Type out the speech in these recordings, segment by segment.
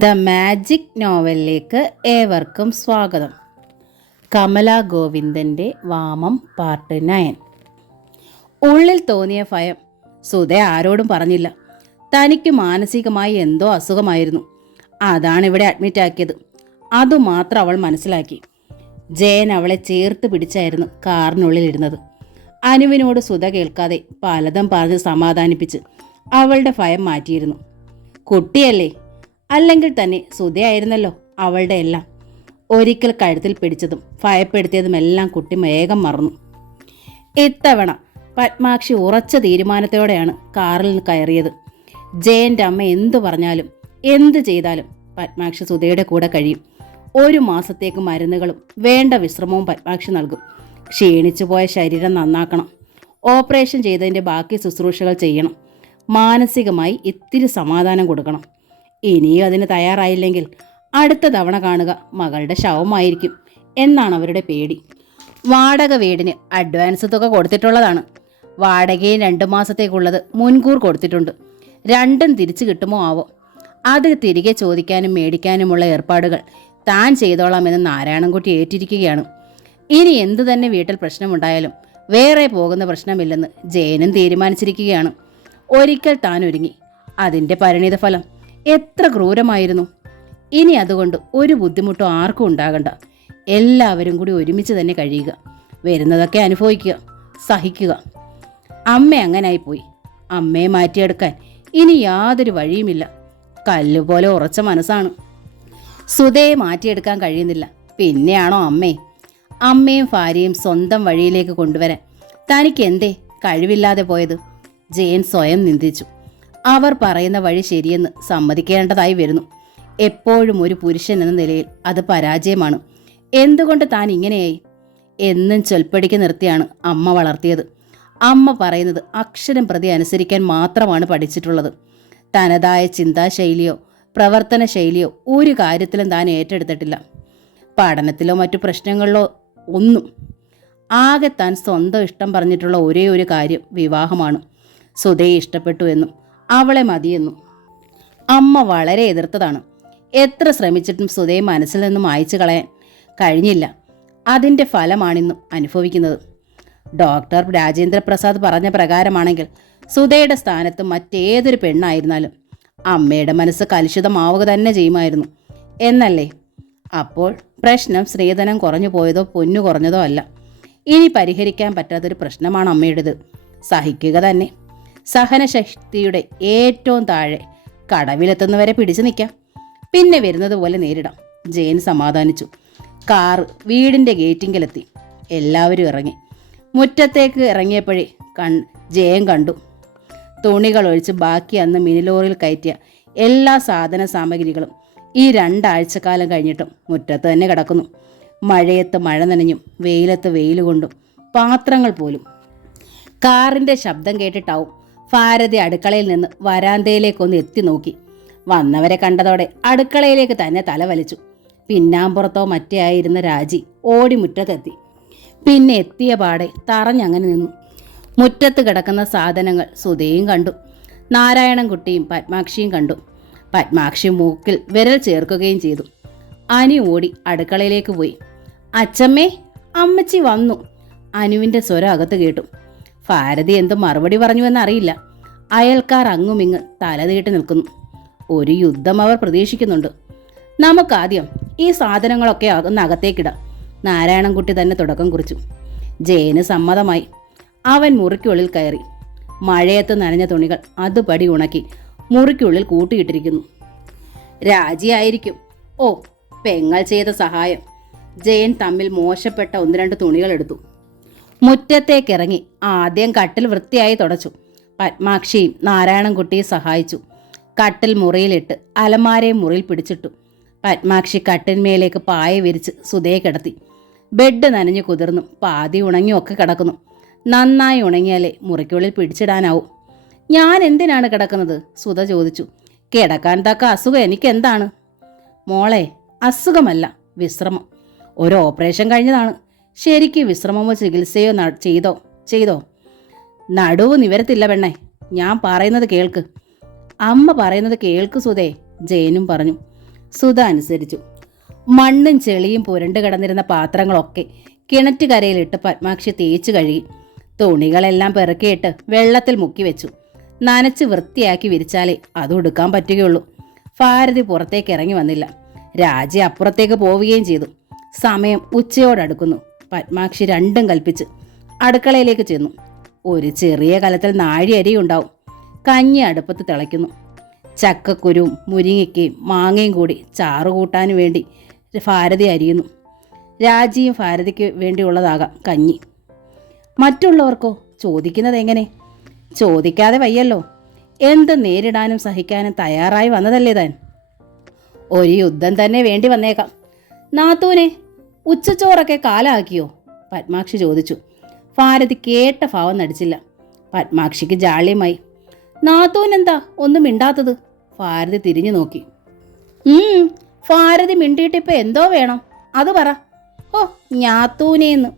The magic നോവലിലേക്ക് ഏവർക്കും സ്വാഗതം. Kamala ഗോവിന്ദൻ്റെ വാമം part 9. ഉള്ളിൽ തോന്നിയ ഭയം സുധ ആരോടും പറഞ്ഞില്ല. തനിക്ക് മാനസികമായി എന്തോ അസുഖമായിരുന്നു. അതാണ് ഇവിടെ അഡ്മിറ്റാക്കിയത്. അതുമാത്രം അവൾ മനസ്സിലാക്കി. ജയൻ അവളെ ചേർത്ത് പിടിച്ചായിരുന്നു കാറിനുള്ളിലിരുന്നത്. അനുവിനോട് സുധ കേൾക്കാതെ പലതും പറഞ്ഞ് സമാധാനിപ്പിച്ച് അവളുടെ ഭയം മാറ്റിയിരുന്നു. കുട്ടിയല്ലേ, അല്ലെങ്കിൽ തന്നെ സുധയായിരുന്നല്ലോ അവളുടെ എല്ലാം. ഒരിക്കൽ കഴുത്തിൽ പിടിച്ചതും ഭയപ്പെടുത്തിയതുമെല്ലാം കുട്ടി വേഗം മറന്നു. ഇത്തവണ പത്മാക്ഷി ഉറച്ച തീരുമാനത്തോടെയാണ് കാറിൽ നിന്ന് കയറിയത്. ജയൻ്റെ അമ്മ എന്തു പറഞ്ഞാലും എന്തു ചെയ്താലും പത്മാക്ഷി സുധയുടെ കൂടെ കഴിയും. 1 മാസത്തേക്ക് മരുന്നുകളും വേണ്ട വിശ്രമവും പത്മാക്ഷി നൽകും. ക്ഷീണിച്ചു പോയ ശരീരം നന്നാക്കണം. ഓപ്പറേഷൻ ചെയ്തതിൻ്റെ ബാക്കി ശുശ്രൂഷകൾ ചെയ്യണം. മാനസികമായി ഇത്തിരി സമാധാനം കൊടുക്കണം. ഇനിയും അതിന് തയ്യാറായില്ലെങ്കിൽ അടുത്ത തവണ കാണുക മകളുടെ ശവമായിരിക്കും എന്നാണ് അവരുടെ പേടി. വാടക വീടിന് അഡ്വാൻസ് തുക കൊടുത്തിട്ടുള്ളതാണ്. വാടകയും 2 മാസത്തേക്കുള്ളത് മുൻകൂർ കൊടുത്തിട്ടുണ്ട്. രണ്ടും തിരിച്ചു കിട്ടുമോ ആവോ. അത് തിരികെ ചോദിക്കാനും മേടിക്കാനുമുള്ള ഏർപ്പാടുകൾ താൻ ചെയ്തോളാമെന്ന് നാരായണൻകുട്ടി ഏറ്റിരിക്കുകയാണ്. ഇനി എന്തു തന്നെ വീട്ടിൽ പ്രശ്നമുണ്ടായാലും വേറെ പോകുന്ന പ്രശ്നമില്ലെന്ന് ജയനും തീരുമാനിച്ചിരിക്കുകയാണ്. ഒരിക്കൽ താൻ ഒരുങ്ങി. അതിൻ്റെ പരിണിതഫലം എത്ര ക്രൂരമായിരുന്നു. ഇനി അതുകൊണ്ട് ഒരു ബുദ്ധിമുട്ടും ആർക്കും ഉണ്ടാകണ്ട. എല്ലാവരും കൂടി ഒരുമിച്ച് തന്നെ കഴിയുക. വരുന്നതൊക്കെ അനുഭവിക്കുക, സഹിക്കുക. അമ്മ അങ്ങനായിപ്പോയി. അമ്മയെ മാറ്റിയെടുക്കാൻ ഇനി യാതൊരു വഴിയുമില്ല. കല്ലുപോലെ ഉറച്ച മനസ്സാണ്. സുധയെ മാറ്റിയെടുക്കാൻ കഴിയുന്നില്ല. പിന്നെയാണോ അമ്മയും ഭാര്യയും സ്വന്തം വഴിയിലേക്ക് കൊണ്ടുവരാൻ തനിക്ക് എന്തേ കഴിവില്ലാതെ പോയത്? ജയൻ സ്വയം നിന്ദിച്ചു. അവർ പറയുന്ന വഴി ശരിയെന്ന് സമ്മതിക്കേണ്ടതായി വരുന്നു. എപ്പോഴും ഒരു പുരുഷൻ എന്ന നിലയിൽ അത് പരാജയമാണ്. എന്തുകൊണ്ട് താൻ ഇങ്ങനെയായി? എന്നും ചൊൽപ്പടിക്ക് നിർത്തിയാണ് അമ്മ വളർത്തിയത്. അമ്മ പറയുന്നത് അക്ഷരം പ്രതി അനുസരിക്കാൻ മാത്രമാണ് പഠിച്ചിട്ടുള്ളത്. തനതായ ചിന്താശൈലിയോ പ്രവർത്തന ശൈലിയോ ഒരു കാര്യത്തിലും താൻ ഏറ്റെടുത്തിട്ടില്ല. പഠനത്തിലോ മറ്റു പ്രശ്നങ്ങളിലോ ഒന്നും. ആകെ താൻ സ്വന്തം ഇഷ്ടം പറഞ്ഞിട്ടുള്ള ഒരേ ഒരു കാര്യം വിവാഹമാണ്. സുധയെ ഇഷ്ടപ്പെട്ടു എന്നും അവളെ മതിയെന്നും അമ്മ വളരെ എതിർത്തതാണ്. എത്ര ശ്രമിച്ചിട്ടും സുധയെ മനസ്സിൽ നിന്നും മായ്ച്ചു കളയാൻ കഴിഞ്ഞില്ല. അതിൻ്റെ ഫലമാണിന്നും അനുഭവിക്കുന്നത്. ഡോക്ടർ രാജേന്ദ്രപ്രസാദ് പറഞ്ഞ പ്രകാരമാണെങ്കിൽ സുധയുടെ സ്ഥാനത്ത് മറ്റേതൊരു പെണ്ണായിരുന്നാലും അമ്മയുടെ മനസ്സ് കലുഷിതമാവുക തന്നെ ചെയ്യുമായിരുന്നു എന്നല്ലേ? അപ്പോൾ പ്രശ്നം സ്ത്രീധനം കുറഞ്ഞു പോയതോ പൊന്നു കുറഞ്ഞതോ അല്ല. ഇനി പരിഹരിക്കാൻ പറ്റാത്തൊരു പ്രശ്നമാണ് അമ്മയുടേത്. സഹിക്കുക തന്നെ. സഹനശക്തിയുടെ ഏറ്റവും താഴെ കടവിലെത്തുന്നവരെ പിടിച്ചു നിൽക്കാം. പിന്നെ വരുന്നത് പോലെ നേരിടാം. ജയൻ സമാധാനിച്ചു. കാറ് വീടിൻ്റെ ഗേറ്റിങ്കിലെത്തി. എല്ലാവരും ഇറങ്ങി. മുറ്റത്തേക്ക് ഇറങ്ങിയപ്പോഴേ ജയൻ കണ്ടു. തുണികൾ ഒഴിച്ച് ബാക്കി അന്ന് മിനിലോറിൽ കയറ്റിയ എല്ലാ സാധന സാമഗ്രികളും ഈ 2 ആഴ്ചക്കാലം കഴിഞ്ഞിട്ടും മുറ്റത്ത് തന്നെ കിടക്കുന്നു. മഴയത്ത് മഴ നനഞ്ഞും വെയിലത്ത് വെയിൽ കൊണ്ടും പാത്രങ്ങൾ പോലും. കാറിൻ്റെ ശബ്ദം കേട്ടിട്ടാവും ഭാരതി അടുക്കളയിൽ നിന്ന് വരാന്തയിലേക്കൊന്ന് എത്തി നോക്കി. വന്നവരെ കണ്ടതോടെ അടുക്കളയിലേക്ക് തന്നെ തല വലിച്ചു. പിന്നാമ്പുറത്തോ മറ്റേ ആയിരുന്ന രാജി ഓടി മുറ്റത്തെത്തി. പിന്നെ എത്തിയ പാടെ തറഞ്ഞങ്ങനെ നിന്നു. മുറ്റത്ത് കിടക്കുന്ന സാധനങ്ങൾ സുധയും കണ്ടു. നാരായണൻകുട്ടിയും പത്മാക്ഷിയും കണ്ടു. പത്മാക്ഷി മൂക്കിൽ വിരൽ ചേർക്കുകയും ചെയ്തു. അനു ഓടി അടുക്കളയിലേക്ക് പോയി. അച്ചമ്മേ, അമ്മച്ചി വന്നു. അനുവിൻ്റെ സ്വരം അകത്ത് കേട്ടു. ഭാരതി എന്തു മറുപടി പറഞ്ഞുവെന്നറിയില്ല. അയൽക്കാർ അങ്ങുമിങ്ങ് തലതീട്ട് നിൽക്കുന്നു. ഒരു യുദ്ധം അവർ പ്രതീക്ഷിക്കുന്നുണ്ട്. നമുക്കാദ്യം ഈ സാധനങ്ങളൊക്കെ അകത്തേക്കിടാം. നാരായണൻകുട്ടി തന്നെ തുടക്കം കുറിച്ചു. ജയന് സമ്മതമായി. അവൻ മുറിക്കുള്ളിൽ കയറി. മഴയത്ത് നനഞ്ഞ തുണികൾ അതുപടി ഉണക്കി മുറിക്കുള്ളിൽ കൂട്ടിയിട്ടിരിക്കുന്നു. രാജിയായിരിക്കും. ഓ, പെങ്ങൾ ചെയ്ത സഹായം. ജയൻ തമ്മിൽ മോശപ്പെട്ട 1-2 തുണികൾ എടുത്തു. മുറ്റത്തേക്കിറങ്ങി ആദ്യം കട്ടിൽ വൃത്തിയായി തുടച്ചു. പത്മാക്ഷിയും നാരായണൻകുട്ടിയെ സഹായിച്ചു. കട്ടിൽ മുറിയിലിട്ട് അലമാരയും മുറിയിൽ പിടിച്ചിട്ടു. പത്മാക്ഷി കട്ടിന്മേലേക്ക് പായ വിരിച്ച് സുധയെ കിടത്തി. ബെഡ് നനഞ്ഞു കുതിർന്നും പാതി ഉണങ്ങിയും ഒക്കെ കിടക്കുന്നു. നന്നായി ഉണങ്ങിയാലേ മുറിക്കുള്ളിൽ പിടിച്ചിടാനാവും. ഞാൻ എന്തിനാണ് കിടക്കുന്നത്? സുധ ചോദിച്ചു. കിടക്കാൻ തക്ക അസുഖം എനിക്കെന്താണ്? മോളെ, അസുഖമല്ല, വിശ്രമം. ഒരു ഓപ്പറേഷൻ കഴിഞ്ഞതാണ്. ശരിക്ക് വിശ്രമമോ ചികിത്സയോ ചെയ്തോ? നടുവ് നിവരത്തില്ല പെണ്ണേ. ഞാൻ പറയുന്നത് കേൾക്ക്. അമ്മ പറയുന്നത് കേൾക്ക് സുധേ, ജയനും പറഞ്ഞു. സുധ അനുസരിച്ചു. മണ്ണും ചെളിയും പുരണ്ടു കിടന്നിരുന്ന പാത്രങ്ങളൊക്കെ കിണറ്റുകരയിലിട്ട് പത്മാക്ഷി തേച്ചു കഴുകി. തുണികളെല്ലാം പെറുക്കിയിട്ട് വെള്ളത്തിൽ മുക്കി വെച്ചു. നനച്ച് വൃത്തിയാക്കി വിരിച്ചാലേ അത് ഉടുക്കാൻ പറ്റുകയുള്ളൂ. ഭാരതി പുറത്തേക്ക് ഇറങ്ങി വന്നില്ല. രാജി അപ്പുറത്തേക്ക് പോവുകയും ചെയ്തു. സമയം ഉച്ചയോടടുക്കുന്നു. പത്മാക്ഷി രണ്ടും കൽപ്പിച്ച് അടുക്കളയിലേക്ക് ചെന്നു. ഒരു ചെറിയ കലത്തിൽ നാഴിയരി ഉണ്ടാവും. കഞ്ഞി അടുപ്പത്ത് തിളയ്ക്കുന്നു. ചക്കക്കുരുവും മുരിങ്ങയ്ക്കയും മാങ്ങയും കൂടി ചാറ് കൂട്ടാൻ വേണ്ടി ഭാരതി അരിയുന്നു. രാജിയും ഭാരതിക്ക് വേണ്ടിയുള്ളതാകാം കഞ്ഞി. മറ്റുള്ളവർക്കോ ചോദിക്കുന്നത് എങ്ങനെ? ചോദിക്കാതെ വയ്യല്ലോ. എന്ത് നേരിടാനും സഹിക്കാനും തയ്യാറായി വന്നതല്ലേ താൻ. ഒരു യുദ്ധം തന്നെ വേണ്ടി വന്നേക്കാം. നാത്തൂനെ, ഉച്ചച്ചോറൊക്കെ കാലാക്കിയോ? പത്മാക്ഷി ചോദിച്ചു. ഭാരതി കേട്ട ഭാവം നടിച്ചില്ല. പത്മാക്ഷിക്ക് ജാള്യമായി. നാത്തൂനെന്താ ഒന്നും മിണ്ടാത്തത്? ഭാരതി തിരിഞ്ഞു നോക്കി. ഭാരതി മിണ്ടിയിട്ടിപ്പോൾ എന്തോ വേണം, അത് പറ. ഓ, ഞാത്തൂനേന്ന്.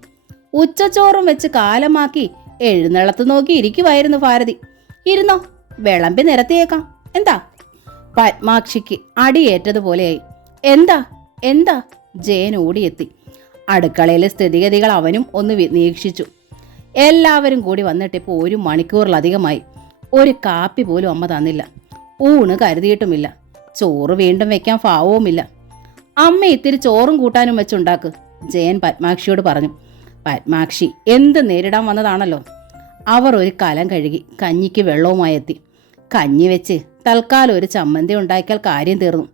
ഉച്ചച്ചോറും വെച്ച് കാലമാക്കി എഴുന്നള്ളത്ത് നോക്കി ഇരിക്കുമായിരുന്നു ഭാരതി. ഇരുന്നോ, വിളമ്പി നിരത്തിയേക്കാം. എന്താ? പത്മാക്ഷിക്ക് അടിയേറ്റതുപോലെയായി. എന്താ എന്താ? ജയൻ ഓടിയെത്തി. അടുക്കളയിലെ സ്ഥിതിഗതികൾ അവനും ഒന്ന് വീക്ഷിച്ചു. എല്ലാവരും കൂടി വന്നിട്ടിപ്പോൾ 1 മണിക്കൂറിലധികമായി. ഒരു കാപ്പി പോലും അമ്മ തന്നില്ല. ഊണ് കരുതിയിട്ടുമില്ല. ചോറ് വീണ്ടും വെക്കാൻ ഭാവവുമില്ല. അമ്മ ഇത്തിരി ചോറും കൂട്ടാനും വെച്ചുണ്ടാക്ക്, ജയൻ പത്മാക്ഷിയോട് പറഞ്ഞു. പത്മാക്ഷി എന്ത് നേരിടാൻ വന്നതാണല്ലോ. അവർ ഒരു കലം കഴുകി കഞ്ഞിക്ക് വെള്ളവുമായി എത്തി. കഞ്ഞി വെച്ച് തൽക്കാലം ഒരു ചമ്മന്തി ഉണ്ടാക്കിയാൽ കാര്യം തീർന്നു.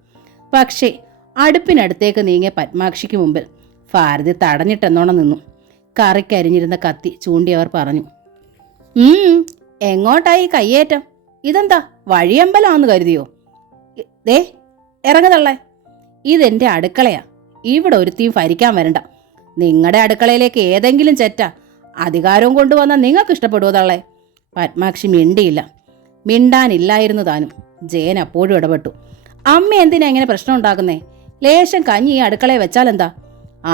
പക്ഷേ അടുപ്പിനടുത്തേക്ക് നീങ്ങിയ പത്മാക്ഷിക്ക് മുമ്പിൽ ഭാരതി തടഞ്ഞിട്ടെന്നോണം നിന്നു. കറിക്കരിഞ്ഞിരുന്ന കത്തി ചൂണ്ടിയവർ പറഞ്ഞു. എങ്ങോട്ടായി കയ്യേറ്റം? ഇതെന്താ വഴിയമ്പലമാണെന്ന് കരുതിയോ? ദേ ഇറങ്ങതള്ളേ, ഇതെൻ്റെ അടുക്കളയാ. ഇവിടെ ഒരുത്തിയും ഭരിക്കാൻ വരണ്ട. നിങ്ങളുടെ അടുക്കളയിലേക്ക് ഏതെങ്കിലും ചെറ്റ അധികാരവും കൊണ്ടുവന്നാൽ നിങ്ങൾക്ക് ഇഷ്ടപ്പെടുവോ തള്ളേ? പത്മാക്ഷി മിണ്ടിയില്ല. മിണ്ടാനില്ലായിരുന്നു താനും. ജയൻ അപ്പോഴും ഇടപെട്ടു. അമ്മ എന്തിനാ ഇങ്ങനെ പ്രശ്നം ഉണ്ടാക്കുന്നേ? ലേശം കഞ്ഞി ഈ അടുക്കളയിൽ വെച്ചാൽ എന്താ?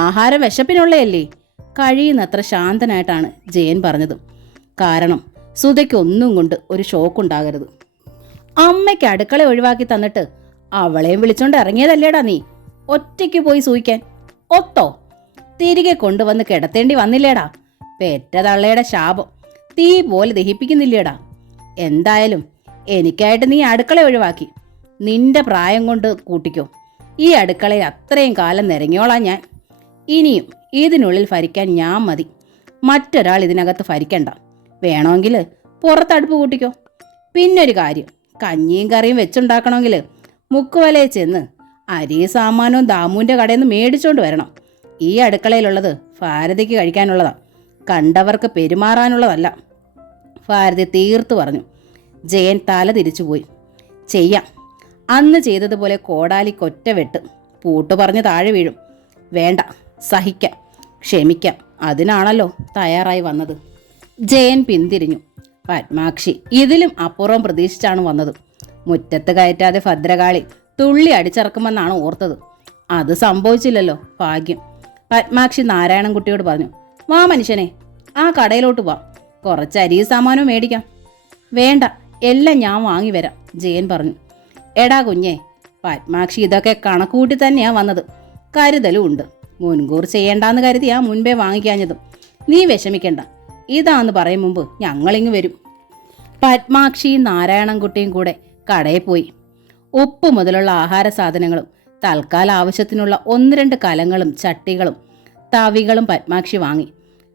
ആഹാരം വിശപ്പിനുള്ളയല്ലേ? കഴിയുന്നത്ര ശാന്തനായിട്ടാണ് ജയൻ പറഞ്ഞത്. കാരണം സുധയ്ക്ക് ഒന്നും കൊണ്ട് ഒരു ഷോക്കുണ്ടാകരുത്. അമ്മയ്ക്ക് അടുക്കള ഒഴിവാക്കി തന്നിട്ട് അവളെയും വിളിച്ചോണ്ട് ഇറങ്ങിയതല്ലേടാ നീ? ഒറ്റയ്ക്ക് പോയി സൂയിക്കാൻ ഒത്തോ? തിരികെ കൊണ്ടുവന്ന് കിടത്തേണ്ടി വന്നില്ലേടാ? പെറ്റ തള്ളയുടെ ശാപം തീ പോലെ ദഹിപ്പിക്കുന്നില്ലേടാ? എന്തായാലും എനിക്കായിട്ട് നീ അടുക്കള ഒഴിവാക്കി. നിന്റെ പ്രായം കൊണ്ട് കൂട്ടിക്കോ. ഈ അടുക്കളയിൽ അത്രയും കാലം നിരങ്ങിയോളാം ഞാൻ. ഇനിയും ഇതിനുള്ളിൽ ഭരിക്കാൻ ഞാൻ മതി. മറ്റൊരാൾ ഇതിനകത്ത് ഭരിക്കണ്ട. വേണമെങ്കിൽ പുറത്തടുപ്പ് കൂട്ടിക്കോ. പിന്നൊരു കാര്യം, കഞ്ഞിയും കറിയും വെച്ചുണ്ടാക്കണമെങ്കിൽ മുക്കുവലയിൽ ചെന്ന് അരി സാമാനവും ദാമുവിൻ്റെ കടയിൽ നിന്ന് മേടിച്ചോണ്ട് വരണം. ഈ അടുക്കളയിലുള്ളത് ഭാരതിക്ക് കഴിക്കാനുള്ളതാ, കണ്ടവർക്ക് പെരുമാറാനുള്ളതല്ല. ഭാരതി തീർത്തു പറഞ്ഞു. ജയൻ തല തിരിച്ചുപോയി. ചെയ്യാം, അന്ന് ചെയ്തതുപോലെ കോടാലിക്കൊറ്റ വെട്ട്. പൂട്ട് പറഞ്ഞ് താഴെ വീഴും. വേണ്ട, സഹിക്കാം, ക്ഷമിക്കാം. അതിനാണല്ലോ തയ്യാറായി വന്നത്. ജയൻ പിന്തിരിഞ്ഞു. പത്മാക്ഷി ഇതിലും അപ്പുറം പ്രതീക്ഷിച്ചാണ് വന്നത്. മുറ്റത്ത് കയറ്റാതെ ഭദ്രകാളി തുള്ളി അടിച്ചിറക്കുമെന്നാണ് ഓർത്തത്. അത് സംഭവിച്ചില്ലല്ലോ, ഭാഗ്യം. പത്മാക്ഷി നാരായണൻകുട്ടിയോട് പറഞ്ഞു. വാ മനുഷ്യനെ, ആ കടയിലോട്ട് വാ, കുറച്ച് അരി സാമാനവും മേടിക്കാം. വേണ്ട, എല്ലാം ഞാൻ വാങ്ങി വരാം, ജയൻ പറഞ്ഞു. എടാ കുഞ്ഞേ, പത്മാക്ഷി ഇതൊക്കെ കണക്കുകൂട്ടി തന്നെയാ വന്നത്. കരുതലും ഉണ്ട്. മുൻകൂർ ചെയ്യേണ്ടാന്ന് കരുതിയാ മുൻപേ വാങ്ങിക്കാഞ്ഞതും. നീ വിഷമിക്കണ്ട, ഇതാന്ന് പറയും മുമ്പ് ഞങ്ങളിങ്ങ് വരും. പത്മാക്ഷിയും നാരായണൻകുട്ടിയും കൂടെ കടയിൽ പോയി. ഉപ്പ് മുതലുള്ള ആഹാര സാധനങ്ങളും തൽക്കാല ആവശ്യത്തിനുള്ള 1-2 കലങ്ങളും ചട്ടികളും തവികളും പത്മാക്ഷി വാങ്ങി.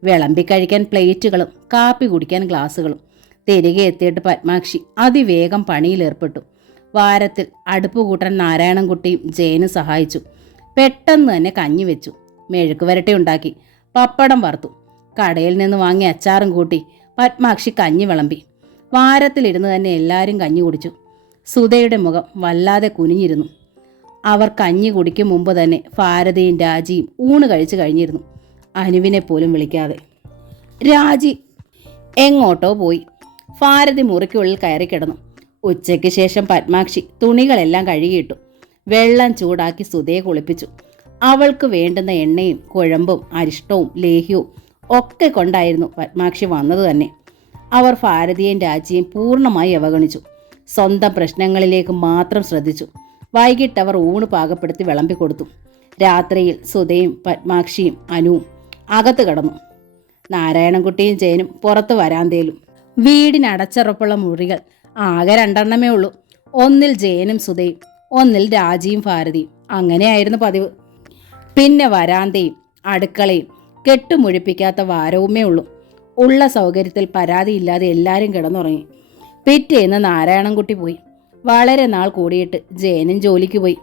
വിളമ്പിക്കഴിക്കാൻ പ്ലേറ്റുകളും കാപ്പി കുടിക്കാൻ ഗ്ലാസുകളും. തിരികെ എത്തിയിട്ട് പത്മാക്ഷി അതിവേഗം പണിയിലേർപ്പെട്ടു. വാരത്തിൽ അടുപ്പ് കൂട്ടാൻ നാരായണൻകുട്ടിയും ജയനും സഹായിച്ചു. പെട്ടെന്ന് തന്നെ കഞ്ഞി വെച്ചു. മെഴുക്ക് വരട്ടി ഉണ്ടാക്കി. പപ്പടം വറുത്തു. കടയിൽ നിന്ന് വാങ്ങിയ അച്ചാറും കൂട്ടി പത്മാക്ഷി കഞ്ഞി വിളമ്പി. വാരത്തിലിരുന്ന് തന്നെ എല്ലാവരും കഞ്ഞി കുടിച്ചു. സുധയുടെ മുഖം വല്ലാതെ കുനിഞ്ഞിരുന്നു. അവർ കഞ്ഞി കുടിക്കും മുമ്പ് തന്നെ ഭാരതിയും രാജിയും ഊണ് കഴിച്ചു കഴിഞ്ഞിരുന്നു. അനുവിനെ പോലും വിളിക്കാതെ. രാജി എങ്ങോട്ടോ പോയി. ഭാരതി മുറിക്കുള്ളിൽ കയറി കിടന്നു. ഉച്ചയ്ക്ക് ശേഷം പത്മാക്ഷി തുണികളെല്ലാം കഴുകിയിട്ടു. വെള്ളം ചൂടാക്കി സുധയെ കുളിപ്പിച്ചു. അവൾക്ക് വേണ്ടുന്ന എണ്ണയും കുഴമ്പും അരിഷ്ടവും ലേഹ്യവും ഒക്കെ കൊണ്ടായിരുന്നു പത്മാക്ഷി വന്നത് തന്നെ. അവർ ഭാരതിയെയും രാജിയെയും പൂർണ്ണമായി അവഗണിച്ചു. സ്വന്തം പ്രശ്നങ്ങളിലേക്ക് മാത്രം ശ്രദ്ധിച്ചു. വൈകിട്ട് അവർ ഊണ് പാകപ്പെടുത്തി വിളമ്പിക്കൊടുത്തു. രാത്രിയിൽ സുധയും പത്മാക്ഷിയും അനുവും അകത്ത് കിടന്നു. നാരായണൻകുട്ടിയും ജയനും പുറത്ത് വരാന്തയിലും. വീടിനടച്ചുറപ്പുള്ള മുറികൾ ആകെ 2 ഉള്ളൂ. ഒന്നിൽ ജയനും സുധയും, ഒന്നിൽ രാജിയും ഭാരതിയും. അങ്ങനെയായിരുന്നു പതിവ്. പിന്നെ വരാന്തയും അടുക്കളയും കെട്ടുമുഴിപ്പിക്കാത്ത വാരവുമേ ഉള്ളൂ. ഉള്ള സൗകര്യത്തിൽ പരാതിയില്ലാതെ എല്ലാവരും കിടന്നുറങ്ങി. പിറ്റേന്ന് നാരായണൻകുട്ടി പോയി. വളരെ നാൾ കൂടിയിട്ട് ജയനും ജോലിക്ക് പോയി.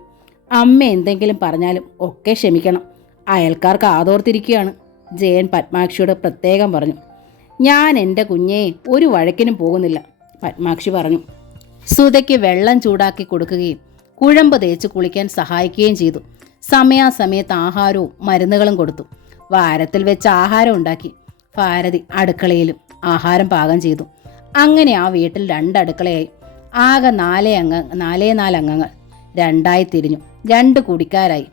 അമ്മ എന്തെങ്കിലും പറഞ്ഞാലും ഒക്കെ ക്ഷമിക്കണം, അയൽക്കാർ കാതോർത്തിരിക്കുകയാണ്. ജയൻ പത്മാക്ഷിയോട് പ്രത്യേകം പറഞ്ഞു. ഞാൻ എൻ്റെ കുഞ്ഞേ ഒരു വഴക്കിനും പോകുന്നില്ല, പത്മാക്ഷി പറഞ്ഞു. സുധയ്ക്ക് വെള്ളം ചൂടാക്കി കൊടുക്കുകയും കുഴമ്പ് തേച്ച് കുളിക്കാൻ സഹായിക്കുകയും ചെയ്തു. സമയാസമയത്ത് ആഹാരവും മരുന്നുകളും കൊടുത്തു. വാരത്തിൽ വെച്ച് ആഹാരം ഉണ്ടാക്കി. ഭാരതി അടുക്കളയിലും ആഹാരം പാകം ചെയ്തു. അങ്ങനെ ആ വീട്ടിൽ 2 അടുക്കളയായി. ആകെ 4 അംഗങ്ങൾ 2ആയി തിരിഞ്ഞു. 2 കുടിക്കാരായി.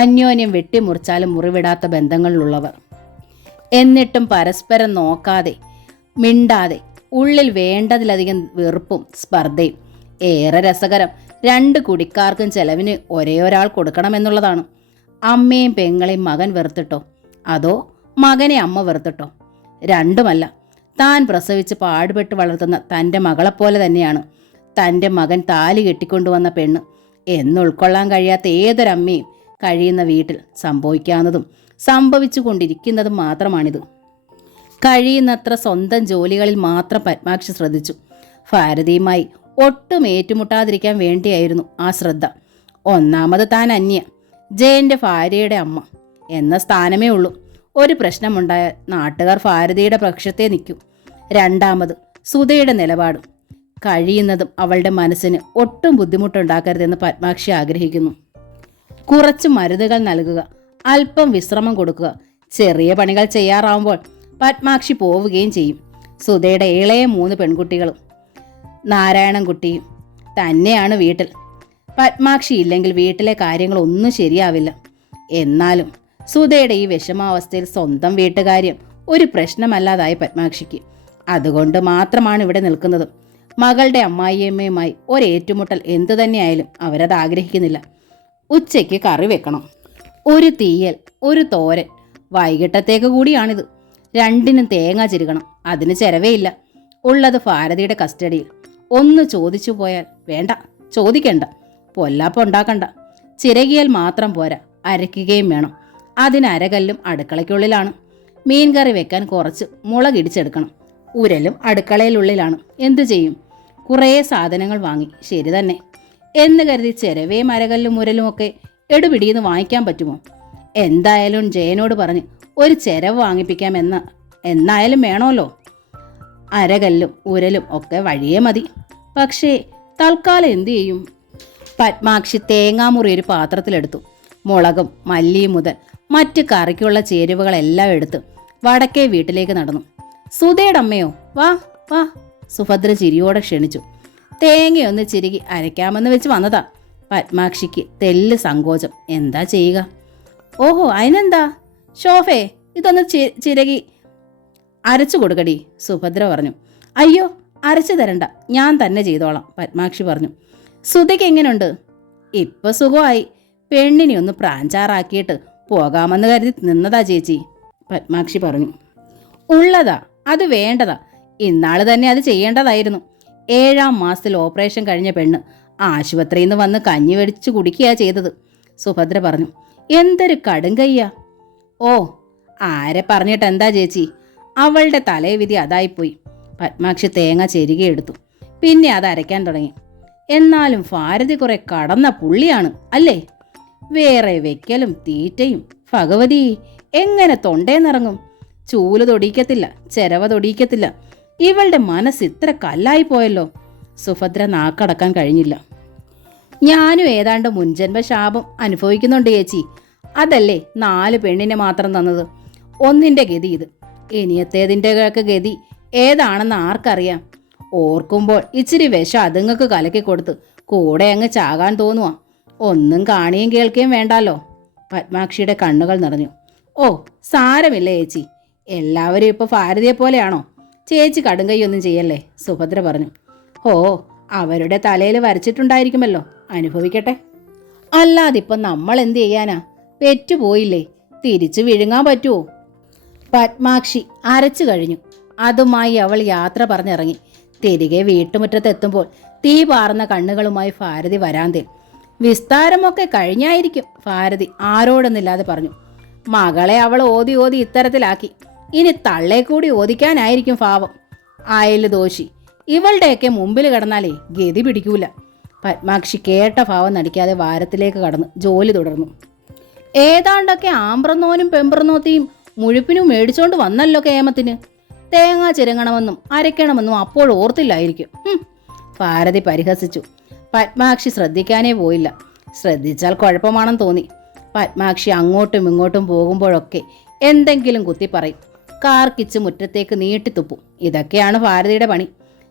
അന്യോന്യം വെട്ടിമുറിച്ചാലും മുറിവിടാത്ത ബന്ധങ്ങളിലുള്ളവർ. എന്നിട്ടും പരസ്പരം നോക്കാതെ മിണ്ടാതെ ഉള്ളിൽ വേണ്ടതിലധികം വെറുപ്പും സ്പർദ്ധയും. ഏറെ രസകരം, 2 കുടിക്കാർക്കും ചെലവിന് ഒരേ ഒരാൾ കൊടുക്കണമെന്നുള്ളതാണ്. അമ്മയും പെങ്ങളെയും മകൻ വെറുത്തിട്ടോ അതോ മകനെ അമ്മ വെറുത്തിട്ടോ? രണ്ടുമല്ല. താൻ പ്രസവിച്ച് പാടുപെട്ട് വളർത്തുന്ന തൻ്റെ മകളെപ്പോലെ തന്നെയാണ് തൻ്റെ മകൻ താലി കെട്ടിക്കൊണ്ടുവന്ന പെണ്ണ്. എന്നുൾക്കൊള്ളാൻ കഴിയാത്ത ഏതൊരമ്മയും കഴിയുന്ന വീട്ടിൽ സംഭവിക്കാവുന്നതും സംഭവിച്ചു കൊണ്ടിരിക്കുന്നതും മാത്രമാണിത്. കഴിയുന്നത്ര സ്വന്തം ജോലികളിൽ മാത്രം പത്മാക്ഷി ശ്രദ്ധിച്ചു. ഭാരതിയുമായി ഒട്ടും ഏറ്റുമുട്ടാതിരിക്കാൻ വേണ്ടിയായിരുന്നു ആ ശ്രദ്ധ. ഒന്നാമത് താൻ അന്യ, ജയൻ്റെ ഭാര്യയുടെ അമ്മ എന്ന സ്ഥാനമേ ഉള്ളൂ. ഒരു പ്രശ്നമുണ്ടായാൽ നാട്ടുകാർ ഭാരതിയുടെ പക്ഷത്തെ നിൽക്കും. രണ്ടാമത് സുധയുടെ നിലപാടും. കഴിയുന്നതും അവളുടെ മനസ്സിന് ഒട്ടും ബുദ്ധിമുട്ടുണ്ടാക്കരുതെന്ന് പത്മാക്ഷി ആഗ്രഹിക്കുന്നു. കുറച്ച് മരുന്നുകൾ നൽകുക, അല്പം വിശ്രമം കൊടുക്കുക. ചെറിയ പണികൾ ചെയ്യാറാവുമ്പോൾ പത്മാക്ഷി പോവുകയും ചെയ്യും. സുധയുടെ ഇളയ 3 പെൺകുട്ടികളും നാരായണൻകുട്ടിയും തന്നെയാണ് വീട്ടിൽ. പത്മാക്ഷി ഇല്ലെങ്കിൽ വീട്ടിലെ കാര്യങ്ങളൊന്നും ശരിയാവില്ല. എന്നാലും സുധയുടെ ഈ വിഷമാവസ്ഥയിൽ സ്വന്തം വീട്ടുകാര്യം ഒരു പ്രശ്നമല്ലാതായി പത്മാക്ഷിക്ക്. അതുകൊണ്ട് മാത്രമാണ് ഇവിടെ നിൽക്കുന്നത്. മകളുടെ അമ്മായിയമ്മയുമായി ഒരേറ്റുമുട്ടൽ എന്തു തന്നെയായാലും അവരത് ആഗ്രഹിക്കുന്നില്ല. ഉച്ചയ്ക്ക് കറി വെക്കണം, ഒരു തീയൽ, ഒരു തോരൻ. വൈകിട്ടത്തേക്ക് കൂടിയാണിത്. 2നും തേങ്ങ ചിരുകണം. അതിന് ചെലവേയില്ല. ഉള്ളത് ഭാരതിയുടെ കസ്റ്റഡിയിൽ. ഒന്ന് ചോദിച്ചു പോയാൽ വേണ്ട, ചോദിക്കണ്ട, പൊല്ലാപ്പം ഉണ്ടാക്കണ്ട. ചിരകിയാൽ മാത്രം പോരാ, അരയ്ക്കുകയും വേണം. അതിന് അരകല്ലും അടുക്കളയ്ക്കുള്ളിലാണ്. മീൻകറി വെക്കാൻ കുറച്ച് മുളകിടിച്ചെടുക്കണം. ഉരലും അടുക്കളയിലുള്ളിലാണ്. എന്തു ചെയ്യും? കുറേ സാധനങ്ങൾ വാങ്ങി, ശരി തന്നെ എന്ന് കരുതി ചെരവയും അരകല്ലും ഉരലും ഒക്കെ എടുപിടിയെന്ന് വാങ്ങിക്കാൻ പറ്റുമോ? എന്തായാലും ജയനോട് പറഞ്ഞ് ഒരു ചെരവ് വാങ്ങിപ്പിക്കാം. എന്നായാലും വേണമല്ലോ. അരകല്ലും ഉരലും ഒക്കെ വഴിയേ മതി. പക്ഷേ തൽക്കാലം എന്തു ചെയ്യും? പത്മാക്ഷി തേങ്ങാമുറി ഒരു പാത്രത്തിലെടുത്തു. മുളകും മല്ലിയും മുതൽ മറ്റ് കറിക്കുള്ള ചേരുവകളെല്ലാം എടുത്ത് വടക്കേ വീട്ടിലേക്ക് നടന്നു. സുധയുടെ അമ്മയോ? വാ വാ, സുഭദ്ര ചിരിയോടെ ക്ഷണിച്ചു. തേങ്ങയൊന്ന് ചിരുകി അരയ്ക്കാമെന്ന് വെച്ച് വന്നതാ. പത്മാക്ഷിക്ക് തെല്ല് സങ്കോചം. എന്താ ചെയ്യുക? ഓഹോ, അതിനെന്താ ഷോഫേ, ഇതൊന്ന് ചിരകി അരച്ചു കൊടുക്കടി, സുഭദ്ര പറഞ്ഞു. അയ്യോ, അരച്ചു തരണ്ട, ഞാൻ തന്നെ ചെയ്തോളാം, പത്മാക്ഷി പറഞ്ഞു. സുധയ്ക്ക് എങ്ങനെയുണ്ട്? ഇപ്പൊ സുഖമായി. പെണ്ണിനെ ഒന്ന് പ്രാഞ്ചാറാക്കിയിട്ട് പോകാമെന്ന് കരുതി നിന്നതാ ചേച്ചി, പത്മാക്ഷി പറഞ്ഞു. ഉള്ളതാ, അത് വേണ്ടതാ. ഇന്നാള് തന്നെ അത് ചെയ്യേണ്ടതായിരുന്നു. 7ാം മാസത്തിൽ ഓപ്പറേഷൻ കഴിഞ്ഞ പെണ്ണ് ആശുപത്രിയിൽ നിന്ന് വന്ന് കഞ്ഞി വെടിച്ചു കുടിക്കുകയാ ചെയ്തത്, സുഭദ്ര പറഞ്ഞു. എന്തൊരു കടുങ്കയ്യാ. ഓ, ആരെ പറഞ്ഞിട്ട് എന്താ ചേച്ചി, അവളുടെ തലവിധി അതായിപ്പോയി. പത്മാക്ഷി തേങ്ങ ചെരുകിയെടുത്തു. പിന്നെ അത് അരയ്ക്കാൻ തുടങ്ങി. എന്നാലും ഭാരതി കുറെ കടന്ന പുള്ളിയാണ് അല്ലേ? വേറെ വെക്കലും തീറ്റയും. ഭഗവതി, എങ്ങനെ തൊണ്ടേന്നിറങ്ങും? ചൂല് തൊടിക്കത്തില്ല, ചെരവ തൊടിക്കത്തില്ല. ഇവളുടെ മനസ്സ് ഇത്ര കല്ലായി പോയല്ലോ. സുഭദ്ര നാക്കടക്കാൻ കഴിഞ്ഞില്ല. ഞാനും ഏതാണ്ട് മുൻജന്മ ശാപം അനുഭവിക്കുന്നുണ്ട് ചേച്ചി. അതല്ലേ 4 പെണ്ണിനെ മാത്രം തന്നത്. ഒന്നിൻ്റെ ഗതി ഇത്. ഇനിയത്തേതിൻ്റെയൊക്കെ ഗതി ഏതാണെന്ന് ആർക്കറിയാം. ഓർക്കുമ്പോൾ ഇച്ചിരി വിഷം അതുങ്ങൾക്ക് കലക്കി കൊടുത്ത് കൂടെ അങ്ങ് ചാകാൻ തോന്നുവാ. ഒന്നും കാണുകയും കേൾക്കുകയും വേണ്ടാലോ. പത്മാക്ഷിയുടെ കണ്ണുകൾ നിറഞ്ഞു. ഓ, സാരമില്ല ചേച്ചി, എല്ലാവരും ഇപ്പോൾ ഭാരതിയെ പോലെയാണോ? ചേച്ചി കടുങ്കൈയൊന്നും ചെയ്യല്ലേ, സുഭദ്ര പറഞ്ഞു. ഓ, അവരുടെ തലയിൽ വരച്ചിട്ടുണ്ടായിരിക്കുമല്ലോ അനുഭവിക്കട്ടെ. അല്ലാതിപ്പം നമ്മൾ എന്ത് ചെയ്യാനാ? പെറ്റുപോയില്ലേ, തിരിച്ചു വിഴുങ്ങാൻ പറ്റുമോ? പത്മാക്ഷി അരച്ചു കഴിഞ്ഞു. അതുമായി അവൾ യാത്ര പറഞ്ഞിറങ്ങി. തിരികെ വീട്ടുമുറ്റത്തെത്തുമ്പോൾ തീ പാർന്ന കണ്ണുകളുമായി ഭാരതി വരാന്തയിൽ. വിസ്താരമൊക്കെ കഴിഞ്ഞായിരിക്കും, ഭാരതി ആരോടൊന്നില്ലാതെ പറഞ്ഞു. മകളെ അവൾ ഓതി ഓതി ഇത്തരത്തിലാക്കി. ഇനി തള്ളെ കൂടി ഓദിക്കാനായിരിക്കും ഭാവം. അയല് ദോഷി. ഇവളുടെയൊക്കെ മുമ്പിൽ കിടന്നാലേ ഗതി പിടിക്കൂല. പത്മാക്ഷി കേട്ട ഭാവം നടിക്കാതെ വാരത്തിലേക്ക് കടന്നു ജോലി തുടർന്നു. ഏതാണ്ടൊക്കെ ആമ്പ്രന്നോനും പെമ്പ്രന്നോത്തിയും മുഴുപ്പിനും മേടിച്ചോണ്ട് വന്നല്ലോ കേമത്തിന്. തേങ്ങ ചിരങ്ങണമെന്നും അരയ്ക്കണമെന്നും അപ്പോൾ ഓർത്തില്ലായിരിക്കും. ഭാരതി പരിഹസിച്ചു. പത്മാക്ഷി ശ്രദ്ധിക്കാനേ പോയില്ല. ശ്രദ്ധിച്ചാൽ കുഴപ്പമാണെന്ന് തോന്നി. പത്മാക്ഷി അങ്ങോട്ടും ഇങ്ങോട്ടും പോകുമ്പോഴൊക്കെ എന്തെങ്കിലും കുത്തി പറയും. കാർക്കിച്ച് മുറ്റത്തേക്ക് നീട്ടിത്തുപ്പും. ഇതൊക്കെയാണ് ഭാരതിയുടെ പണി.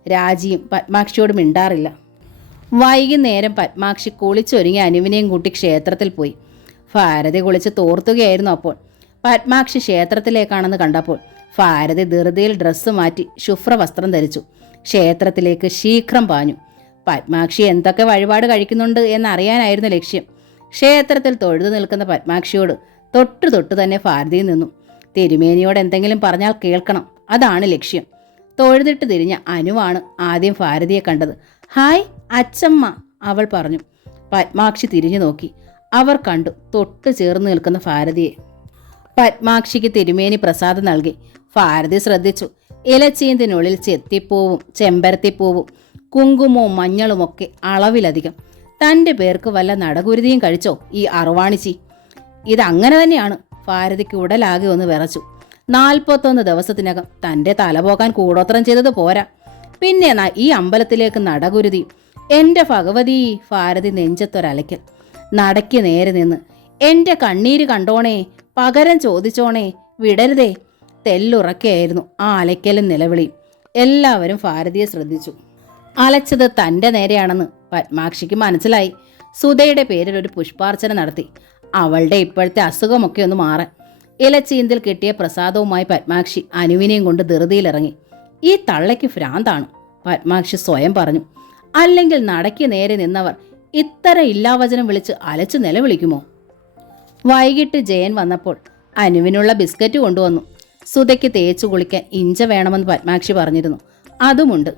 രാജിയും പത്മാക്ഷിയോട് മിണ്ടാറില്ല. വൈകുന്നേരം പത്മാക്ഷി കുളിച്ചൊരുങ്ങി അനുവിനെയും കൂട്ടി ക്ഷേത്രത്തിൽ പോയി. ഭാരതി കുളിച്ച് തോർത്തുകയായിരുന്നു. അപ്പോൾ പത്മാക്ഷി ക്ഷേത്രത്തിലേക്കാണെന്ന് കണ്ടപ്പോൾ ഭാരതി ധൃതിയിൽ ഡ്രസ്സ് മാറ്റി ശുഭ്ര വസ്ത്രം ധരിച്ചു. ക്ഷേത്രത്തിലേക്ക് ശീഘ്രം പാഞ്ഞു. പത്മാക്ഷി എന്തൊക്കെ വഴിപാട് കഴിക്കുന്നുണ്ട് എന്നറിയാനായിരുന്നു ലക്ഷ്യം. ക്ഷേത്രത്തിൽ തൊഴുതു നിൽക്കുന്ന പത്മാക്ഷിയോട് തൊട്ടു തൊട്ടു തന്നെ ഭാരതി നിന്നു. തിരുമേനിയോട് എന്തെങ്കിലും പറഞ്ഞാൽ കേൾക്കണം, അതാണ് ലക്ഷ്യം. തൊഴുതിട്ട് തിരിഞ്ഞ അനുവാണ് ആദ്യം ഭാരതിയെ കണ്ടത്. ഹായ് അച്ചമ്മ, അവൾ പറഞ്ഞു. പത്മാക്ഷി തിരിഞ്ഞു നോക്കി. അവർ കണ്ടു തൊട്ട് ചേർന്ന് നിൽക്കുന്ന ഭാരതിയെ. പത്മാക്ഷിക്ക് തിരുമേനി പ്രസാദം നൽകി. ഭാരതി ശ്രദ്ധിച്ചു. ഇലച്ചീന്തിനുള്ളിൽ ചെത്തിപ്പൂവും ചെമ്പരത്തിപ്പൂവും കുങ്കുമവും മഞ്ഞളുമൊക്കെ അളവിലധികം. തൻ്റെ പേർക്ക് വല്ല നടകുരുതിയും കഴിച്ചോ ഈ അറുവാണിച്ചി? ഇതങ്ങനെ തന്നെയാണ്. ഭാരതിക്ക് ഉടലാകെ ഒന്ന് വിറച്ചു. 41 ദിവസത്തിനകം തൻ്റെ തല പോകാൻ കൂടോത്രം ചെയ്തത് പോരാ, പിന്നെ ഈ അമ്പലത്തിലേക്ക് നടകുരുതി. എൻ്റെ ഭഗവതി, ഭാരതി നെഞ്ചത്തൊരലയ്ക്കൽ. നടയ്ക്ക് നേരെ നിന്ന് എൻ്റെ കണ്ണീര് കണ്ടോണേ, പകരം ചോദിച്ചോണേ, വിടരുതേ. തെല്ലുറക്കെയായിരുന്നു ആ അലയ്ക്കലും നിലവിളിയും. എല്ലാവരും ഭാരതിയെ ശ്രദ്ധിച്ചു. അലച്ചത് തൻ്റെ നേരെയാണെന്ന് പത്മാക്ഷിക്ക് മനസ്സിലായി. സുധയുടെ പേരിൽ ഒരു പുഷ്പാർച്ചന നടത്തി. അവളുടെ ഇപ്പോഴത്തെ അസുഖമൊക്കെ ഒന്ന് മാറാൻ. ഇലച്ചീന്തിൽ കിട്ടിയ പ്രസാദവുമായി പത്മാക്ഷി അനുവിനെയും കൊണ്ട് ധൃതിയിലിറങ്ങി. ഈ തള്ളയ്ക്ക് ഭ്രാന്താണ്, പത്മാക്ഷി സ്വയം പറഞ്ഞു. അല്ലെങ്കിൽ നടയ്ക്ക് നേരെ നിന്നവർ ഇത്തരം ഇല്ലാവചനം വിളിച്ച് അലച്ചു നിലവിളിക്കുമോ? വൈകിട്ട് ജയൻ വന്നപ്പോൾ അനുവിനുള്ള ബിസ്ക്കറ്റ് കൊണ്ടുവന്നു. സുധയ്ക്ക് തേച്ചു കുളിക്കാൻ ഇഞ്ച വേണമെന്ന് പത്മാക്ഷി പറഞ്ഞിരുന്നു. അതുമുണ്ട്.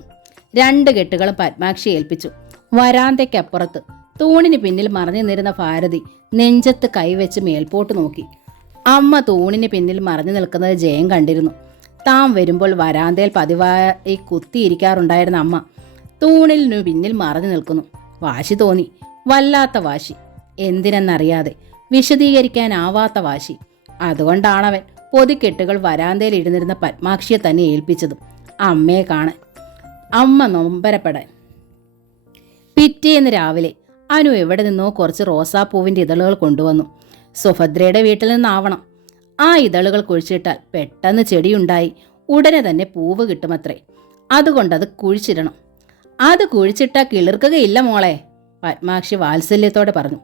2 കെട്ടുകളും പത്മാക്ഷി ഏൽപ്പിച്ചു. വരാന്തയ്ക്കപ്പുറത്ത് തൂണിന് പിന്നിൽ മറഞ്ഞു നിന്നിരുന്ന ഭാരതി നെഞ്ചത്ത് കൈവച്ച് മേൽപോട്ട് നോക്കി. അമ്മ തൂണിന് പിന്നിൽ മറഞ്ഞു നിൽക്കുന്നത് ജയൻ കണ്ടിരുന്നു. താൻ വരുമ്പോൾ വരാന്തയിൽ പതിവായി കുത്തിയിരിക്കാറുണ്ടായിരുന്ന അമ്മ തൂണിലിനു പിന്നിൽ മറഞ്ഞു നിൽക്കുന്നു. വാശി തോന്നി, വല്ലാത്ത വാശി. എന്തിനെന്നറിയാതെ, വിശദീകരിക്കാനാവാത്ത വാശി. അതുകൊണ്ടാണവൻ പൊതിക്കെട്ടുകൾ വരാന്തയിൽ ഇരുന്നിരുന്ന പത്മാക്ഷിയെ തന്നെ ഏൽപ്പിച്ചതും അമ്മയെ കാണാൻ, അമ്മ നൊമ്പരപ്പെടാൻ. പിറ്റേന്ന് രാവിലെ അനു എവിടെ നിന്നോ കുറച്ച് റോസാപ്പൂവിൻ്റെ ഇതളുകൾ കൊണ്ടുവന്നു. സുഭദ്രയുടെ വീട്ടിൽ നിന്നാവണം. ആ ഇതളുകൾ കുഴിച്ചിട്ടാൽ പെട്ടെന്ന് ചെടിയുണ്ടായി ഉടനെ തന്നെ പൂവ് കിട്ടുമത്രേ. അതുകൊണ്ടത് കുഴിച്ചിടണം. അത് കുഴിച്ചിട്ടാൽ കിളിർക്കുകയില്ല മോളെ, പത്മാക്ഷി വാത്സല്യത്തോടെ പറഞ്ഞു.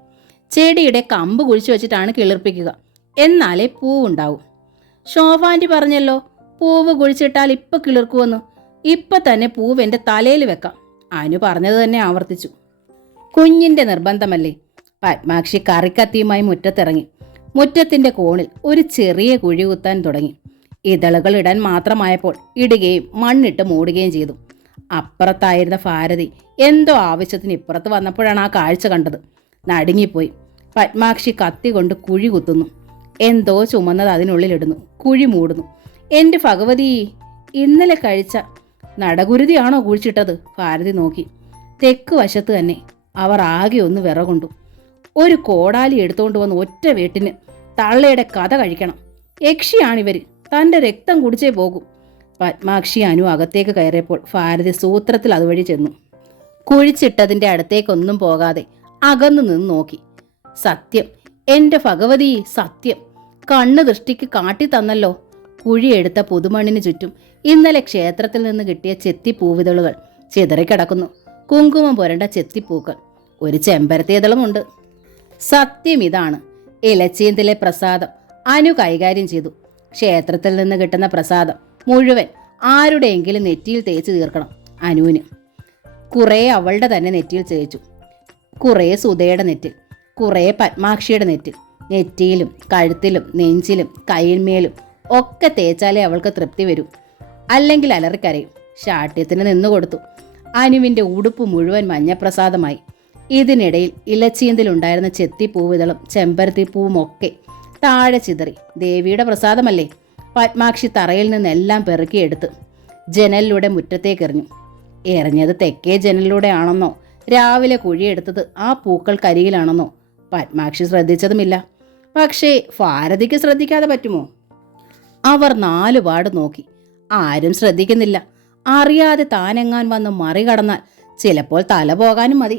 ചെടിയുടെ കമ്പ് കുഴിച്ചു വെച്ചിട്ടാണ് കിളിർപ്പിക്കുക, എന്നാലേ പൂവുണ്ടാവും. ശോഭാൻറ്റി പറഞ്ഞല്ലോ പൂവ് കുഴിച്ചിട്ടാൽ ഇപ്പം കിളിർക്കുമെന്ന്. ഇപ്പം തന്നെ പൂവ് എൻ്റെ തലയിൽ വെക്കാം. അനു പറഞ്ഞത് തന്നെ ആവർത്തിച്ചു. കുഞ്ഞിൻ്റെ നിർബന്ധമല്ലേ. പത്മാക്ഷി കറിക്കത്തിയുമായി മുറ്റത്തിറങ്ങി. മുറ്റത്തിൻ്റെ കോണിൽ ഒരു ചെറിയ കുഴി കുത്താൻ തുടങ്ങി. ഇതളുകൾ ഇടാൻ മാത്രമായപ്പോൾ ഇടുകയും മണ്ണിട്ട് മൂടുകയും ചെയ്തു. അപ്പുറത്തായിരുന്ന ഭാരതി എന്തോ ആവശ്യത്തിന് ഇപ്പുറത്ത് വന്നപ്പോഴാണ് ആ കാഴ്ച കണ്ടത്. നടുങ്ങിപ്പോയി. പത്മാക്ഷി കത്തി കൊണ്ട് കുഴി കുത്തുന്നു. എന്തോ ചുമന്നത് അതിനുള്ളിലിടുന്നു. കുഴി മൂടുന്നു. എൻ്റെ ഭഗവതി, ഇന്നലെ കഴിച്ച നടകുരുതിയാണോ കുഴിച്ചിട്ടത്? ഭാരതി നോക്കി. തെക്ക് വശത്ത് തന്നെ. അവർ ആകെ ഒന്ന് വിറകൊണ്ടു. ഒരു കോടാലി എടുത്തുകൊണ്ട് വന്ന് ഒറ്റ വീട്ടിന് തള്ളയുടെ കഥ കഴിക്കണം. യക്ഷിയാണിവർ, തൻ്റെ രക്തം കുടിച്ചേ പോകും. പത്മാക്ഷി അനു അകത്തേക്ക് കയറിയപ്പോൾ ഭാരതി സൂത്രത്തിൽ അതുവഴി ചെന്നു. കുഴിച്ചിട്ടതിൻ്റെ അടുത്തേക്കൊന്നും പോകാതെ അകന്നു നിന്ന് നോക്കി. സത്യം, എൻ്റെ ഭഗവതി, സത്യം. കണ്ണ് ദൃഷ്ടിക്ക് കാട്ടി തന്നല്ലോ. കുഴിയെടുത്ത പുതുമണ്ണിന് ചുറ്റും ഇന്നലെ ക്ഷേത്രത്തിൽ നിന്ന് കിട്ടിയ ചെത്തിപ്പൂവിതളുകൾ ചിതറിക്കിടക്കുന്നു. കുങ്കുമം പുരണ്ട ചെത്തിപ്പൂക്കൾ. ഒരു ചെമ്പരത്തിയതളുമുണ്ട്. സത്യം ഇതാണ്. ഇലച്ചീന്തിലെ പ്രസാദം അനു കൈകാര്യം ചെയ്തു. ക്ഷേത്രത്തിൽ നിന്ന് കിട്ടുന്ന പ്രസാദം മുഴുവൻ ആരുടെയെങ്കിലും നെറ്റിയിൽ തേച്ച് തീർക്കണം അനുവിന്. കുറേ അവളുടെ തന്നെ നെറ്റിയിൽ തേച്ചു. കുറേ സുധയുടെ നെറ്റിൽ, കുറേ പത്മാക്ഷിയുടെ നെറ്റിൽ. നെറ്റിയിലും കഴുത്തിലും നെഞ്ചിലും കൈന്മേലും ഒക്കെ തേച്ചാലേ അവൾക്ക് തൃപ്തി വരൂ, അല്ലെങ്കിൽ അലറിക്കരയും. ശാഠ്യത്തിന് നിന്നുകൊടുത്തു. അനുവിൻ്റെ ഉടുപ്പ് മുഴുവൻ മഞ്ഞപ്രസാദമായി. ഇതിനിടയിൽ ഇലച്ചീന്തിലുണ്ടായിരുന്ന ചെത്തിപ്പൂവിതളും ചെമ്പരത്തിപ്പൂവും ഒക്കെ താഴെ ചിതറി. ദേവിയുടെ പ്രസാദമല്ലേ. പത്മാക്ഷി തറയിൽ നിന്നെല്ലാം പെറുക്കിയെടുത്ത് ജനലിലൂടെ മുറ്റത്തേക്കെറിഞ്ഞു. എറിഞ്ഞത് തെക്കേ ജനലിലൂടെ ആണെന്നോ രാവിലെ കുഴിയെടുത്തത് ആ പൂക്കൾക്കരികിലാണെന്നോ പത്മാക്ഷി ശ്രദ്ധിച്ചതുമില്ല. പക്ഷേ ഭാരതിക്ക് ശ്രദ്ധിക്കാതെ പറ്റുമോ? അവർ 4 പാട് നോക്കി. ആരും ശ്രദ്ധിക്കുന്നില്ല. അറിയാതെ താനെങ്ങാൻ വന്ന് മറികടന്നാൽ ചിലപ്പോൾ തല പോകാനും മതി.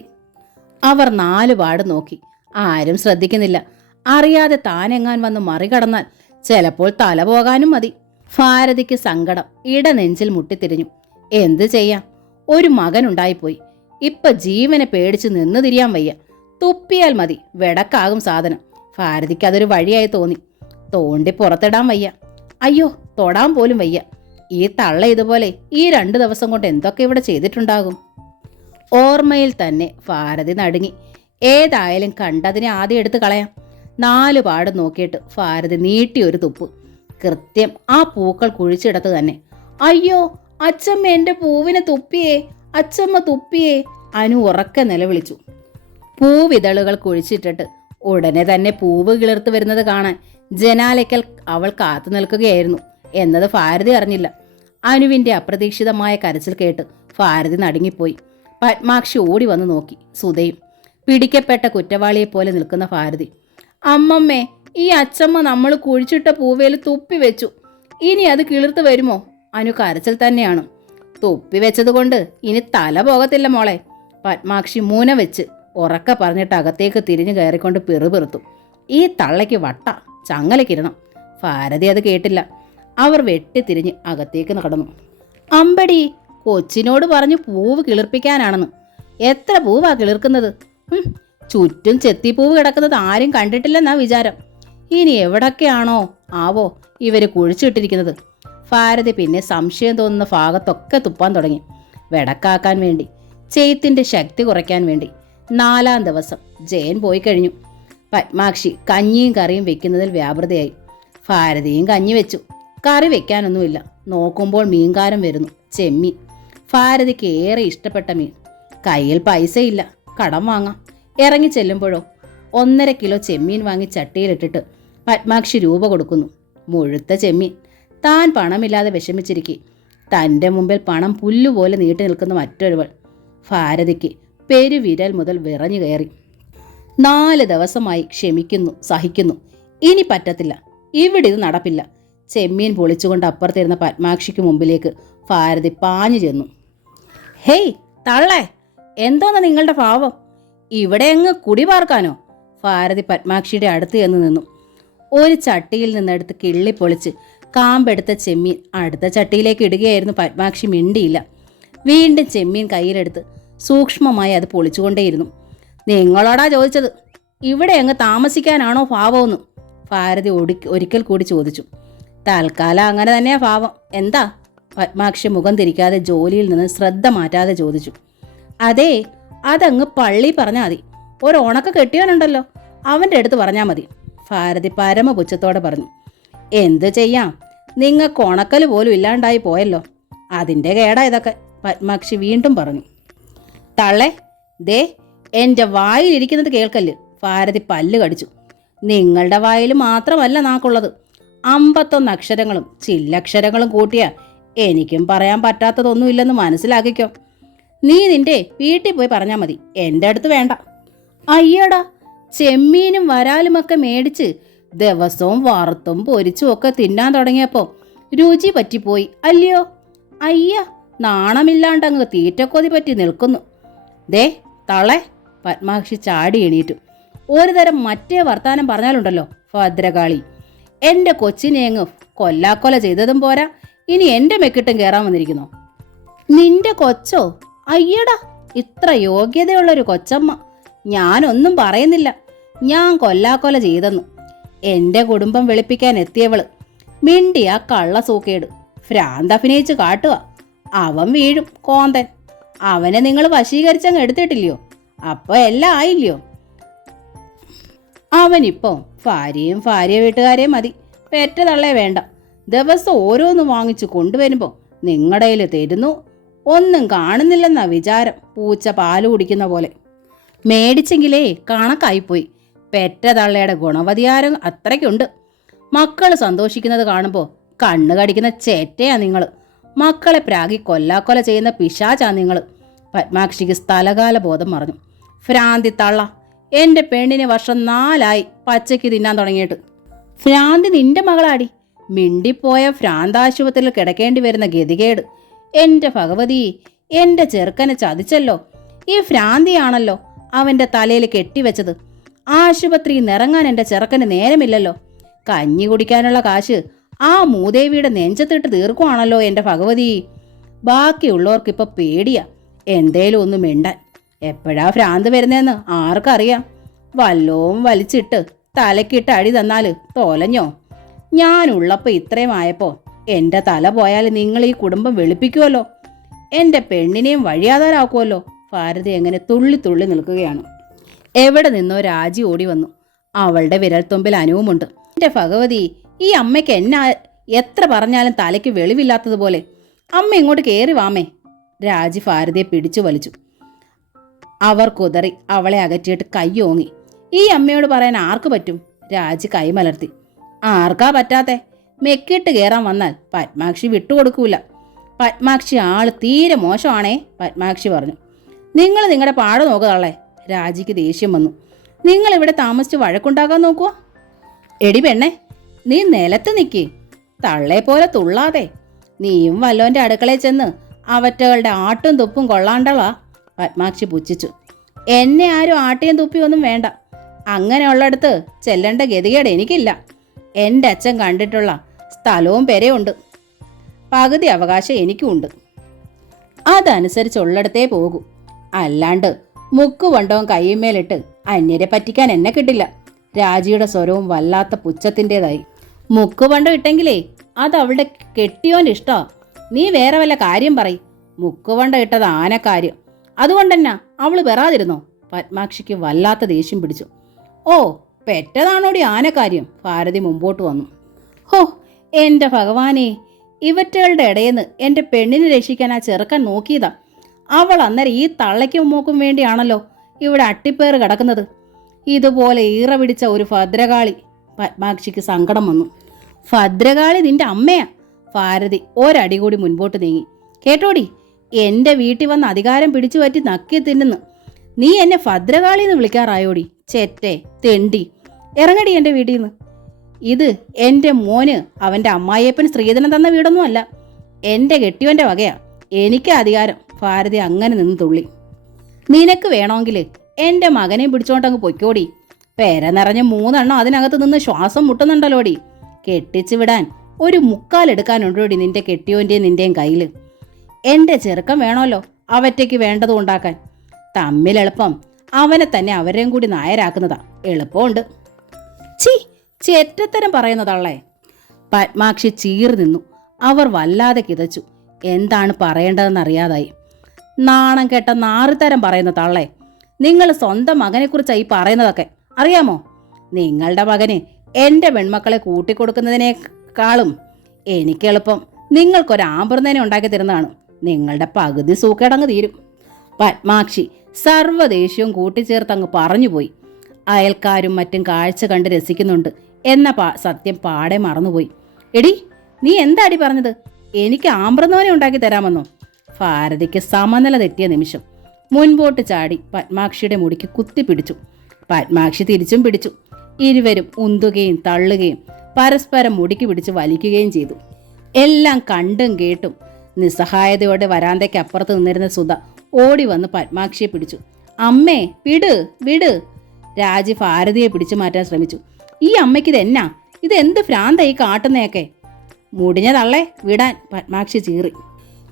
അവർ 4 പാട് നോക്കി. ആരും ശ്രദ്ധിക്കുന്നില്ല. അറിയാതെ താനെങ്ങാൻ വന്ന് മറികടന്നാൽ ചിലപ്പോൾ തല പോകാനും മതി. ഭാരതിക്ക് സങ്കടം ഇടനെഞ്ചിൽ മുട്ടിത്തിരിഞ്ഞു. എന്ത് ചെയ്യാം, ഒരു മകനുണ്ടായിപ്പോയി. ഇപ്പൊ ജീവനെ പേടിച്ച് നിന്ന് തിരിയാൻ വയ്യ. തുപ്പിയാൽ മതി, വെടക്കാകും സാധനം. ഭാരതിക്ക് അതൊരു വഴിയായി തോന്നി. തോണ്ടി പുറത്തിടാൻ വയ്യ. അയ്യോ, തൊടാൻ പോലും വയ്യ. ഈ തള്ള ഇതുപോലെ ഈ 2 ദിവസം കൊണ്ട് എന്തൊക്കെ ഇവിടെ ചെയ്തിട്ടുണ്ടാകും? ഓർമ്മയിൽ തന്നെ ഭാരതി നടുങ്ങി. ഏതായാലും കണ്ടതിനെ ആദ്യം എടുത്ത് കളയാം. 4 പാട് നോക്കിയിട്ട് ഭാരതി നീട്ടിയൊരു തുപ്പ്. കൃത്യം ആ പൂക്കൾ കുഴിച്ചിടത്ത് തന്നെ. അയ്യോ, അച്ചമ്മ എൻ്റെ പൂവിനെ തുപ്പിയേ, അച്ചമ്മ തുപ്പിയേ, അനു ഉറക്കെ നിലവിളിച്ചു. പൂവിതളുകൾ കുഴിച്ചിട്ടിട്ട് ഉടനെ തന്നെ പൂവ് കിളിർത്ത് വരുന്നത് കാണാൻ ജനാലയ്ക്കൽ അവൾ കാത്തു നിൽക്കുകയായിരുന്നു എന്നത് ഭാരതി അറിഞ്ഞില്ല. അനുവിൻ്റെ അപ്രതീക്ഷിതമായ കരച്ചിൽ കേട്ട് ഭാരതി നടുങ്ങിപ്പോയി. പത്മാക്ഷി ഓടി വന്ന് നോക്കി. സുധയും പിടിക്കപ്പെട്ട കുറ്റവാളിയെപ്പോലെ നിൽക്കുന്ന ഭാരതി. അമ്മമ്മേ, ഈ അച്ചമ്മ നമ്മൾ കുഴിച്ചിട്ട പൂവേൽ തുപ്പി വെച്ചു. ഇനി അത് കിളിർത്ത് വരുമോ? അനു കരച്ചിൽ തന്നെയാണ്. തുപ്പി വെച്ചത് കൊണ്ട് ഇനി തല പോകത്തില്ല മോളെ. പത്മാക്ഷി മൂന വെച്ച് ഉറക്ക പറഞ്ഞിട്ട് അകത്തേക്ക് തിരിഞ്ഞു കയറിക്കൊണ്ട് പിറുപിറുത്തു. ഈ തള്ളയ്ക്ക് വട്ട ചങ്ങലക്കിരണം. ഭാരതി അത് കേട്ടില്ല. അവർ വെട്ടിത്തിരിഞ്ഞ് അകത്തേക്ക് നടന്നു. അമ്പടി, കൊച്ചിനോട് പറഞ്ഞു പൂവ് കിളിർപ്പിക്കാനാണെന്ന്. എത്ര പൂവാ കിളിർക്കുന്നത്? ചുറ്റും ചെത്തിപ്പൂവ് കിടക്കുന്നത് ആരും കണ്ടിട്ടില്ലെന്നാ വിചാരം. ഇനി എവിടൊക്കെയാണോ ആവോ ഇവര് കുഴിച്ചിട്ടിരിക്കുന്നത്? ഭാരതി പിന്നെ സംശയം തോന്നുന്ന ഭാഗത്തൊക്കെ തുപ്പാൻ തുടങ്ങി. വെടക്കാക്കാൻ വേണ്ടി, ചെയ്ത്തിന്റെ ശക്തി കുറയ്ക്കാൻ വേണ്ടി. 4-ാം ദിവസം ജയൻ പോയി കഴിഞ്ഞു. പത്മാക്ഷി കഞ്ഞിയും കറിയും വെക്കുന്നതിൽ വ്യാപൃതയായി. ഭാരതിയും കഞ്ഞി വെച്ചു. കറി വെക്കാനൊന്നുമില്ല. നോക്കുമ്പോൾ മീൻകാരൻ വരുന്നു. ചെമ്മീൻ. ഭാരതിക്ക് ഏറെ ഇഷ്ടപ്പെട്ട മീൻ. കയ്യിൽ പൈസയില്ല, കടം വാങ്ങാം. ഇറങ്ങി ചെല്ലുമ്പോഴോ 1.5 കിലോ ചെമ്മീൻ വാങ്ങി ചട്ടിയിലിട്ടിട്ട് പത്മാക്ഷി രൂപ കൊടുക്കുന്നു. മുഴുത്ത ചെമ്മീൻ. താൻ പണമില്ലാതെ വിഷമിച്ചിരിക്കെ തൻ്റെ മുമ്പിൽ പണം പുല്ലുപോലെ നീട്ടി നിൽക്കുന്ന മറ്റൊരുവൾ. ഭാരതിക്ക് പെരുവിരൽ മുതൽ വിറഞ്ഞു കയറി. 4 ദിവസമായി ക്ഷമിക്കുന്നു, സഹിക്കുന്നു. ഇനി പറ്റത്തില്ല, ഇവിടെ ഇത് നടപ്പില്ല. ചെമ്മീൻ പൊളിച്ചുകൊണ്ട് അപ്പുറത്തിരുന്ന പത്മാക്ഷിക്ക് മുമ്പിലേക്ക് ഭാരതി പാഞ്ഞു ചെന്നു. ഹേയ് തള്ളേ, എന്തോന്നാ നിങ്ങളുടെ ഭാവം? ഇവിടെ അങ്ങ് കുടി പാർക്കാനോ? ഭാരതി പത്മാക്ഷിയുടെ അടുത്ത് ചെന്ന് നിന്നു. ഒരു ചട്ടിയിൽ നിന്നെടുത്ത് കിള്ളി പൊളിച്ച് കാമ്പെടുത്ത ചെമ്മീൻ അടുത്ത ചട്ടിയിലേക്ക് ഇടുകയായിരുന്നു. പത്മാക്ഷി മിണ്ടിയില്ല. വീണ്ടും ചെമ്മീൻ കയ്യിലെടുത്ത് സൂക്ഷ്മമായി അത് പൊളിച്ചുകൊണ്ടേയിരുന്നു. നിങ്ങളോടാ ചോദിച്ചത്, ഇവിടെ അങ്ങ് താമസിക്കാനാണോ ഭാവമെന്ന് ഭാരതി ഒരിക്കൽ കൂടി ചോദിച്ചു. തൽക്കാലം അങ്ങനെ തന്നെയാ ഭാവം. എന്താ? പത്മാക്ഷി മുഖം തിരിക്കാതെ ജോലിയിൽ നിന്ന് ശ്രദ്ധ മാറ്റാതെ ചോദിച്ചു. അതേ, അതങ്ങ് പള്ളി പറഞ്ഞാൽ മതി. ഒരു ഉണക്ക കെട്ടിയവനുണ്ടല്ലോ, അവൻ്റെ അടുത്ത് പറഞ്ഞാൽ മതി. ഭാരതി പരമപുച്ഛത്തോടെ പറഞ്ഞു. എന്ത് ചെയ്യാം, നിങ്ങൾക്ക് ഉണക്കൽ പോലും ഇല്ലാണ്ടായി പോയല്ലോ. അതിൻ്റെ കേടാ ഇതൊക്കെ, പത്മാക്ഷി വീണ്ടും പറഞ്ഞു. തള്ളേ, ദേ എൻ്റെ വായിലിരിക്കുന്നത് കേൾക്കല്ല്. ഭാരതി പല്ല് കടിച്ചു. നിങ്ങളുടെ വായിൽ മാത്രമല്ല നാക്കുള്ളത്. 51 അക്ഷരങ്ങളും ചില്ലക്ഷരങ്ങളും കൂട്ടിയാ എനിക്കും പറയാൻ പറ്റാത്തതൊന്നുമില്ലെന്ന് മനസ്സിലാക്കിക്കോ. നീ നിന്റെ വീട്ടിൽ പോയി പറഞ്ഞാൽ മതി, എൻ്റെ അടുത്ത് വേണ്ട. അയ്യടാ, ചെമ്മീനും വരാലുമൊക്കെ മേടിച്ച് ദിവസവും വറുത്തും പൊരിച്ചും ഒക്കെ തിന്നാൻ തുടങ്ങിയപ്പോൾ രുചി പറ്റിപ്പോയി അല്ലയോ? അയ്യ, നാണമില്ലാണ്ടങ്ങ് തീറ്റക്കൊതി പറ്റി നിൽക്കുന്നു. ദേ തളെ, പത്മാക്ഷി ചാടി എണീറ്റു. ഒരു തരം മറ്റേ വർത്താനം പറഞ്ഞാലുണ്ടല്ലോ ഭദ്രകാളി. എൻ്റെ കൊച്ചിനെ അങ്ങ് കൊല്ലാക്കൊല ചെയ്തതും പോരാ, ഇനി എൻ്റെ മെക്കിട്ടും കയറാൻ വന്നിരിക്കുന്നു. നിന്റെ കൊച്ചോ? അയ്യടാ, ഇത്ര യോഗ്യതയുള്ളൊരു കൊച്ചമ്മ. ഞാനൊന്നും പറയുന്നില്ല. ഞാൻ കൊല്ലാക്കൊല ചെയ്തെന്ന്. എൻ്റെ കുടുംബം വെളുപ്പിക്കാൻ എത്തിയവള് മിണ്ടിയ കള്ള സൂക്കേട് ഭ്രാന്തഭിനയിച്ച് കാട്ടുക. അവൻ വീഴും കോന്തൻ. അവനെ നിങ്ങൾ വശീകരിച്ചങ്ങ് എടുത്തിട്ടില്ലയോ? അപ്പോൾ എല്ലാം ആയില്ലയോ? അവനിപ്പോൾ ഭാര്യ വീട്ടുകാരെയും മതി, പെറ്റ തള്ളേ വേണ്ട. ദിവസം ഓരോന്ന് വാങ്ങിച്ചു കൊണ്ടുവരുമ്പോൾ നിങ്ങളുടെ കയ്യിൽ തരുന്നു, ഒന്നും കാണുന്നില്ലെന്നാ വിചാരം. പൂച്ച പാല് കുടിക്കുന്ന പോലെ. മേടിച്ചെങ്കിലേ കണക്കായിപ്പോയി. പെറ്റ തള്ളയുടെ ഗുണവധികാരം അത്രയ്ക്കുണ്ട്. മക്കൾ സന്തോഷിക്കുന്നത് കാണുമ്പോൾ കണ്ണു കടിക്കുന്ന ചേറ്റയാ നിങ്ങൾ. മക്കളെ പ്രാഗി കൊല്ലാക്കൊല ചെയ്യുന്ന പിശാചാ നിങ്ങൾ. പത്മാക്ഷിക്ക് സ്ഥലകാല ബോധം മറഞ്ഞു. ഭ്രാന്തി തള്ള, എൻ്റെ പെണ്ണിന് വർഷം 4 പച്ചയ്ക്ക് തിന്നാൻ തുടങ്ങിയിട്ട്. ഭ്രാന്തി നിന്റെ മകളാടി. മിണ്ടിപ്പോയ ഭ്രാന്താശുപത്രിയിൽ കിടക്കേണ്ടി വരുന്ന ഗതികേട്. എൻ്റെ ഭഗവതി, എൻ്റെ ചെറുക്കനെ ചതിച്ചല്ലോ. ഈ ഭ്രാന്തിയാണല്ലോ അവൻ്റെ തലയിൽ കെട്ടിവെച്ചത്. ആശുപത്രിയിൽ നിറങ്ങാൻ എൻ്റെ ചെറുക്കന് നേരമില്ലല്ലോ. കഞ്ഞി കുടിക്കാനുള്ള കാശ് ആ മൂദേവിയുടെ നെഞ്ചത്തിട്ട് തീർക്കുവാണല്ലോ എൻ്റെ ഭഗവതി. ബാക്കിയുള്ളവർക്കിപ്പോൾ പേടിയാ എന്തേലും ഒന്ന് മിണ്ടാൻ. എപ്പോഴാ ഭ്രാന്ത് വരുന്നതെന്ന് ആർക്കറിയാം? വല്ലവും വലിച്ചിട്ട് തലക്കിട്ട് അടി തന്നാൽ തോലഞ്ഞോ? ഞാനുള്ളപ്പോൾ ഇത്രയും ആയപ്പോൾ എൻ്റെ തല പോയാൽ നിങ്ങൾ ഈ കുടുംബം വെളുപ്പിക്കുമല്ലോ. എൻ്റെ പെണ്ണിനെയും വഴിയാതാരാക്കുമല്ലോ. ഭാരതി എങ്ങനെ തുള്ളി തുള്ളി നിൽക്കുകയാണ്. എവിടെ നിന്നോ രാജി ഓടി വന്നു. അവളുടെ വിരൽത്തുമ്പിൽ അനുവുമുണ്ട്. എൻ്റെ ഭഗവതി, ഈ അമ്മയ്ക്ക് എന്നെ എത്ര പറഞ്ഞാലും തലയ്ക്ക് വെളിവില്ലാത്തതുപോലെ. അമ്മ ഇങ്ങോട്ട് കയറി വാമേ. രാജി ഭാരതിയെ പിടിച്ചു വലിച്ചു. അവർ കുതറി അവളെ അകറ്റിയിട്ട് കയ്യോങ്ങി. ഈ അമ്മയോട് പറയാൻ ആർക്ക് പറ്റും? രാജി കൈമലർത്തി. ആർക്കാ പറ്റാത്തെ? മെക്കിട്ട് കയറാൻ വന്നാൽ പത്മാക്ഷി വിട്ടുകൊടുക്കൂല. പത്മാക്ഷി ആള് തീരെ മോശമാണേ, പത്മാക്ഷി പറഞ്ഞു. നിങ്ങൾ നിങ്ങളുടെ പാട് നോക്കുതള്ളേ. രാജിക്ക് ദേഷ്യം വന്നു. നിങ്ങൾ ഇവിടെ താമസിച്ച് വഴക്കുണ്ടാക്കാൻ നോക്കുവോ? എടി പെണ്ണെ, നീ നിലത്ത് നിൽക്കി, തള്ളെ പോലെ തുള്ളാതെ. നീയും വല്ലോൻ്റെ അടുക്കളയിൽ ചെന്ന് അവറ്റകളുടെ ആട്ടും തുപ്പും കൊള്ളാണ്ടവാ. പത്മാക്ഷി പുച്ഛിച്ചു. എന്നെ ആരും ആട്ടിയും തുപ്പിയൊന്നും വേണ്ട. അങ്ങനെയുള്ളിടത്ത് ചെല്ലേണ്ട ഗതികേട് എനിക്കില്ല. എൻ്റെ അച്ഛൻ കണ്ടിട്ടുള്ള സ്ഥലവും പെരയുണ്ട്. പകുതി അവകാശം എനിക്കുമുണ്ട്. അതനുസരിച്ചുള്ളിടത്തേ പോകൂ. അല്ലാണ്ട് മുക്കുവണ്ടവും കയ്യുമേലിട്ട് അന്യരെ പറ്റിക്കാൻ എന്നെ കിട്ടില്ല. രാജിയുടെ സ്വരവും വല്ലാത്ത പുച്ഛത്തിൻ്റെതായി. മുക്കുവണ്ടം ഇട്ടെങ്കിലേ അത് അവളുടെ കെട്ടിയോൻ്റെ ഇഷ്ടമാ. നീ വേറെ വല്ല കാര്യം പറയും. മുക്കുവണ്ടം ഇട്ടത് ആനക്കാര്യം. അതുകൊണ്ടെന്നാ അവള് പെറാതിരുന്നോ? പത്മാക്ഷിക്ക് വല്ലാത്ത ദേഷ്യം പിടിച്ചു. ഓ, പെറ്റതാണോടി ആനക്കാര്യം? ഭാരതി മുമ്പോട്ട് വന്നു. ഹോ, എൻ്റെ ഭഗവാനെ, ഇവറ്റകളുടെ ഇടയെന്ന് എൻ്റെ പെണ്ണിനെ രക്ഷിക്കാൻ ആ ചെറുക്കൻ നോക്കിയതാ. അവൾ അന്നേരം ഈ തള്ളയ്ക്കും മൂക്കും വേണ്ടിയാണല്ലോ ഇവിടെ അട്ടിപ്പേറ് കിടക്കുന്നത്. ഇതുപോലെ ഈറ പിടിച്ച ഒരു ഭദ്രകാളി. പത്മാക്ഷിക്ക് സങ്കടം വന്നു. ഭദ്രകാളി നിന്റെ അമ്മയാ. ഭാരതി ഒരടി കൂടി മുൻപോട്ട് നീങ്ങി. കേട്ടോടി, എൻ്റെ വീട്ടിൽ വന്ന് അധികാരം പിടിച്ചു പറ്റി നക്കി തിന്നുന്നു. നീ എന്നെ ഭദ്രകാളി എന്ന് വിളിക്കാറായോടി? ചെറ്റെ തെണ്ടി, ഇറങ്ങടി എൻ്റെ വീട്ടിൽ നിന്ന്. ഇത് എൻ്റെ മോന് അവൻ്റെ അമ്മായിയപ്പൻ സ്ത്രീധനം തന്ന വീടൊന്നും അല്ല. എൻ്റെ കെട്ടിയവൻ്റെ വകയാ. എനിക്ക് അധികാരം. ഭാരതി അങ്ങനെ നിന്ന് തുള്ളി. നിനക്ക് വേണമെങ്കിൽ എൻ്റെ മകനെ പിടിച്ചോണ്ടങ്ങ് പൊയ്ക്കോടി. പെര നിറഞ്ഞ് 3 എണ്ണം അതിനകത്ത് നിന്ന് ശ്വാസം മുട്ടുന്നുണ്ടല്ലോടി. കെട്ടിച്ചു വിടാൻ ഒരു മുക്കാലെടുക്കാനുണ്ടോടി നിന്റെ കെട്ടിയോൻ്റെയും നിൻ്റെയും കയ്യിൽ. എൻ്റെ ചെറുക്കം വേണമല്ലോ അവറ്റയ്ക്ക് വേണ്ടതും ഉണ്ടാക്കാൻ. തമ്മിലെളുപ്പം അവനെ തന്നെ അവരെയും കൂടി നായരാക്കുന്നതാ. എളുപ്പമുണ്ട്. ചീ, ചെറ്റത്തരം പറയുന്നതള്ളേ. പത്മാക്ഷി ചീറി നിന്നു. അവർ വല്ലാതെ കിതച്ചു. എന്താണ് പറയേണ്ടതെന്നറിയാതായി. നാണം കെട്ട നാറിത്തരം പറയുന്ന തള്ളേ. നിങ്ങൾ സ്വന്തം മകനെക്കുറിച്ചാണ് ഈ പറയുന്നതൊക്കെ. അറിയാമോ? നിങ്ങളുടെ മകന് എൻ്റെ പെൺമക്കളെ കൂട്ടിക്കൊടുക്കുന്നതിനേക്കാളും എനിക്കെളുപ്പം നിങ്ങൾക്കൊരാമ്പുറന്നേനെ ഉണ്ടാക്കി തരുന്നതാണ്. നിങ്ങളുടെ പകുതി സൂക്കേടങ്ങ് തീരും. പത്മാക്ഷി സർവ്വദേഷ്യവും കൂട്ടിച്ചേർത്തങ്ങ് പറഞ്ഞുപോയി. അയൽക്കാരും മറ്റും കാഴ്ച കണ്ട് രസിക്കുന്നുണ്ട് എന്ന സത്യം പാടെ മറന്നുപോയി. എടി, നീ എന്താടി പറഞ്ഞത്? എനിക്ക് ആമ്പ്രന്നോനെ ഉണ്ടാക്കി തരാമെന്നോ? ഭാരതിക്ക് സമനില തെറ്റിയ നിമിഷം. മുൻപോട്ട് ചാടി പത്മാക്ഷിയുടെ മുടിക്ക് കുത്തിപ്പിടിച്ചു. പത്മാക്ഷി തിരിച്ചും പിടിച്ചു. ഇരുവരും ഉന്തുകയും തള്ളുകയും പരസ്പരം മുടിക്ക് പിടിച്ച് വലിക്കുകയും ചെയ്തു. എല്ലാം കണ്ടും കേട്ടും നിസ്സഹായതയോടെ വരാന്തയ്ക്ക് അപ്പുറത്ത് നിന്നിരുന്ന സുധ ഓടി വന്ന് പത്മാക്ഷിയെ പിടിച്ചു. അമ്മേ, വിട് വിട്. രാജി ഭാരതിയെ പിടിച്ചു മാറ്റാൻ ശ്രമിച്ചു. ഈ അമ്മയ്ക്ക് ഇതെന്നാ? ഇതെന്ത് ഭ്രാന്തായി കാട്ടുന്നയൊക്കെ? മുടിഞ്ഞ തള്ളേ, വിടാൻ. പത്മാക്ഷി ചീറി.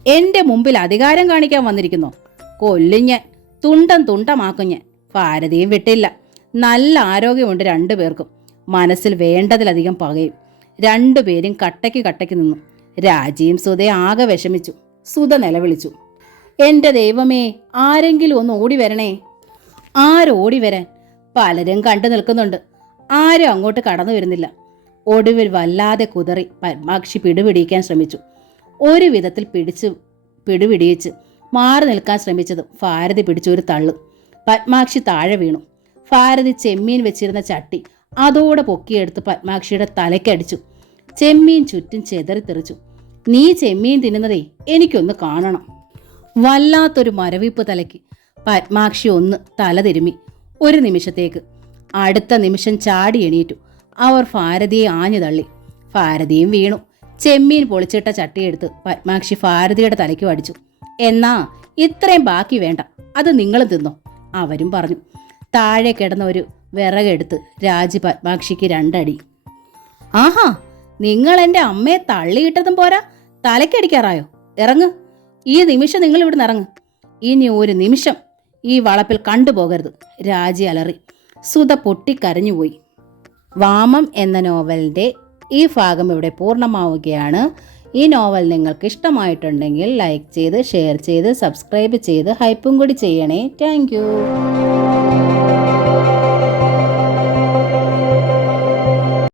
എൻ്റെ മുമ്പിൽ അധികാരം കാണിക്കാൻ വന്നിരിക്കുന്നോ? കൊല്ലും ഞാൻ, തുണ്ടം തുണ്ടമാക്കും ഞാൻ. ഭാരതിയും വിട്ടില്ല. നല്ല ആരോഗ്യമുണ്ട് 2 പേർക്കും. മനസ്സിൽ വേണ്ടതിലധികം പകയും. 2 പേരും കട്ടയ്ക്ക് നിന്നു. രാജിയും സുധയെ ആകെ വിഷമിച്ചു. സുധ നിലവിളിച്ചു. എൻ്റെ ദൈവമേ, ആരെങ്കിലും ഒന്ന് ഓടി വരണേ. ആരോടി വരാൻ? പലരും കണ്ടു നിൽക്കുന്നുണ്ട്. ആരും അങ്ങോട്ട് കടന്നു വരുന്നില്ല. ഒടുവിൽ വല്ലാതെ കുതറി പത്മാക്ഷി പിടിപിടിക്കാൻ ശ്രമിച്ചു. ഒരു വിധത്തിൽ പിടിപിടിയിച്ച് മാറി നിൽക്കാൻ ശ്രമിച്ചതും ഭാരതി പിടിച്ചൊരു തള്ളു. പത്മാക്ഷി താഴെ വീണു. ഭാരതി ചെമ്മീൻ വെച്ചിരുന്ന ചട്ടി അതോടെ പൊക്കിയെടുത്ത് പത്മാക്ഷിയുടെ തലയ്ക്കടിച്ചു. ചെമ്മീൻ ചുറ്റും ചെതറിത്തെറിച്ചു. നീ ചെമ്മീൻ തിന്നുന്നതേ എനിക്കൊന്ന് കാണണം. വല്ലാത്തൊരു മരവിപ്പ് തലയ്ക്ക്. പത്മാക്ഷി ഒന്ന് തല തിരുമ്മി. ഒരു നിമിഷത്തേക്ക്. അടുത്ത നിമിഷം ചാടി എണീറ്റു. അവർ ഭാരതിയെ ആഞ്ഞു തള്ളി. ഭാരതിയും വീണു. ചെമ്മീൻ പൊളിച്ചിട്ട ചട്ടിയെടുത്ത് പത്മാക്ഷി ഭാരതിയുടെ തലയ്ക്ക് അടിച്ചു. എന്നാ ഇത്രയും ബാക്കി വേണ്ട, അത് നിങ്ങളും തിന്നോ, അവരും പറഞ്ഞു. താഴെ കിടന്ന ഒരു വിറകെടുത്ത് രാജി പത്മാക്ഷിക്ക് 2 അടി. ആഹാ, നിങ്ങൾ എൻ്റെ അമ്മയെ തള്ളിയിട്ടതും പോരാ, തലയ്ക്കടിക്കാറായോ? ഇറങ്ങ്, ഈ നിമിഷം നിങ്ങൾ ഇവിടുന്ന് ഇറങ്ങ്. ഇനി ഒരു നിമിഷം ഈ വളപ്പിൽ കണ്ടുപോകരുത്, രാജി അലറി. സുധ പൊട്ടിക്കരഞ്ഞുപോയി. വാമം എന്ന നോവലിൻ്റെ ഈ ഭാഗം ഇവിടെ പൂർണ്ണമാവുകയാണ്. ഈ നോവൽ നിങ്ങൾക്ക് ഇഷ്ടമായിട്ടുണ്ടെങ്കിൽ ലൈക്ക് ചെയ്ത്, ഷെയർ ചെയ്ത്, സബ്സ്ക്രൈബ് ചെയ്ത് ഹൈപ്പും കൂടി ചെയ്യണേ. താങ്ക്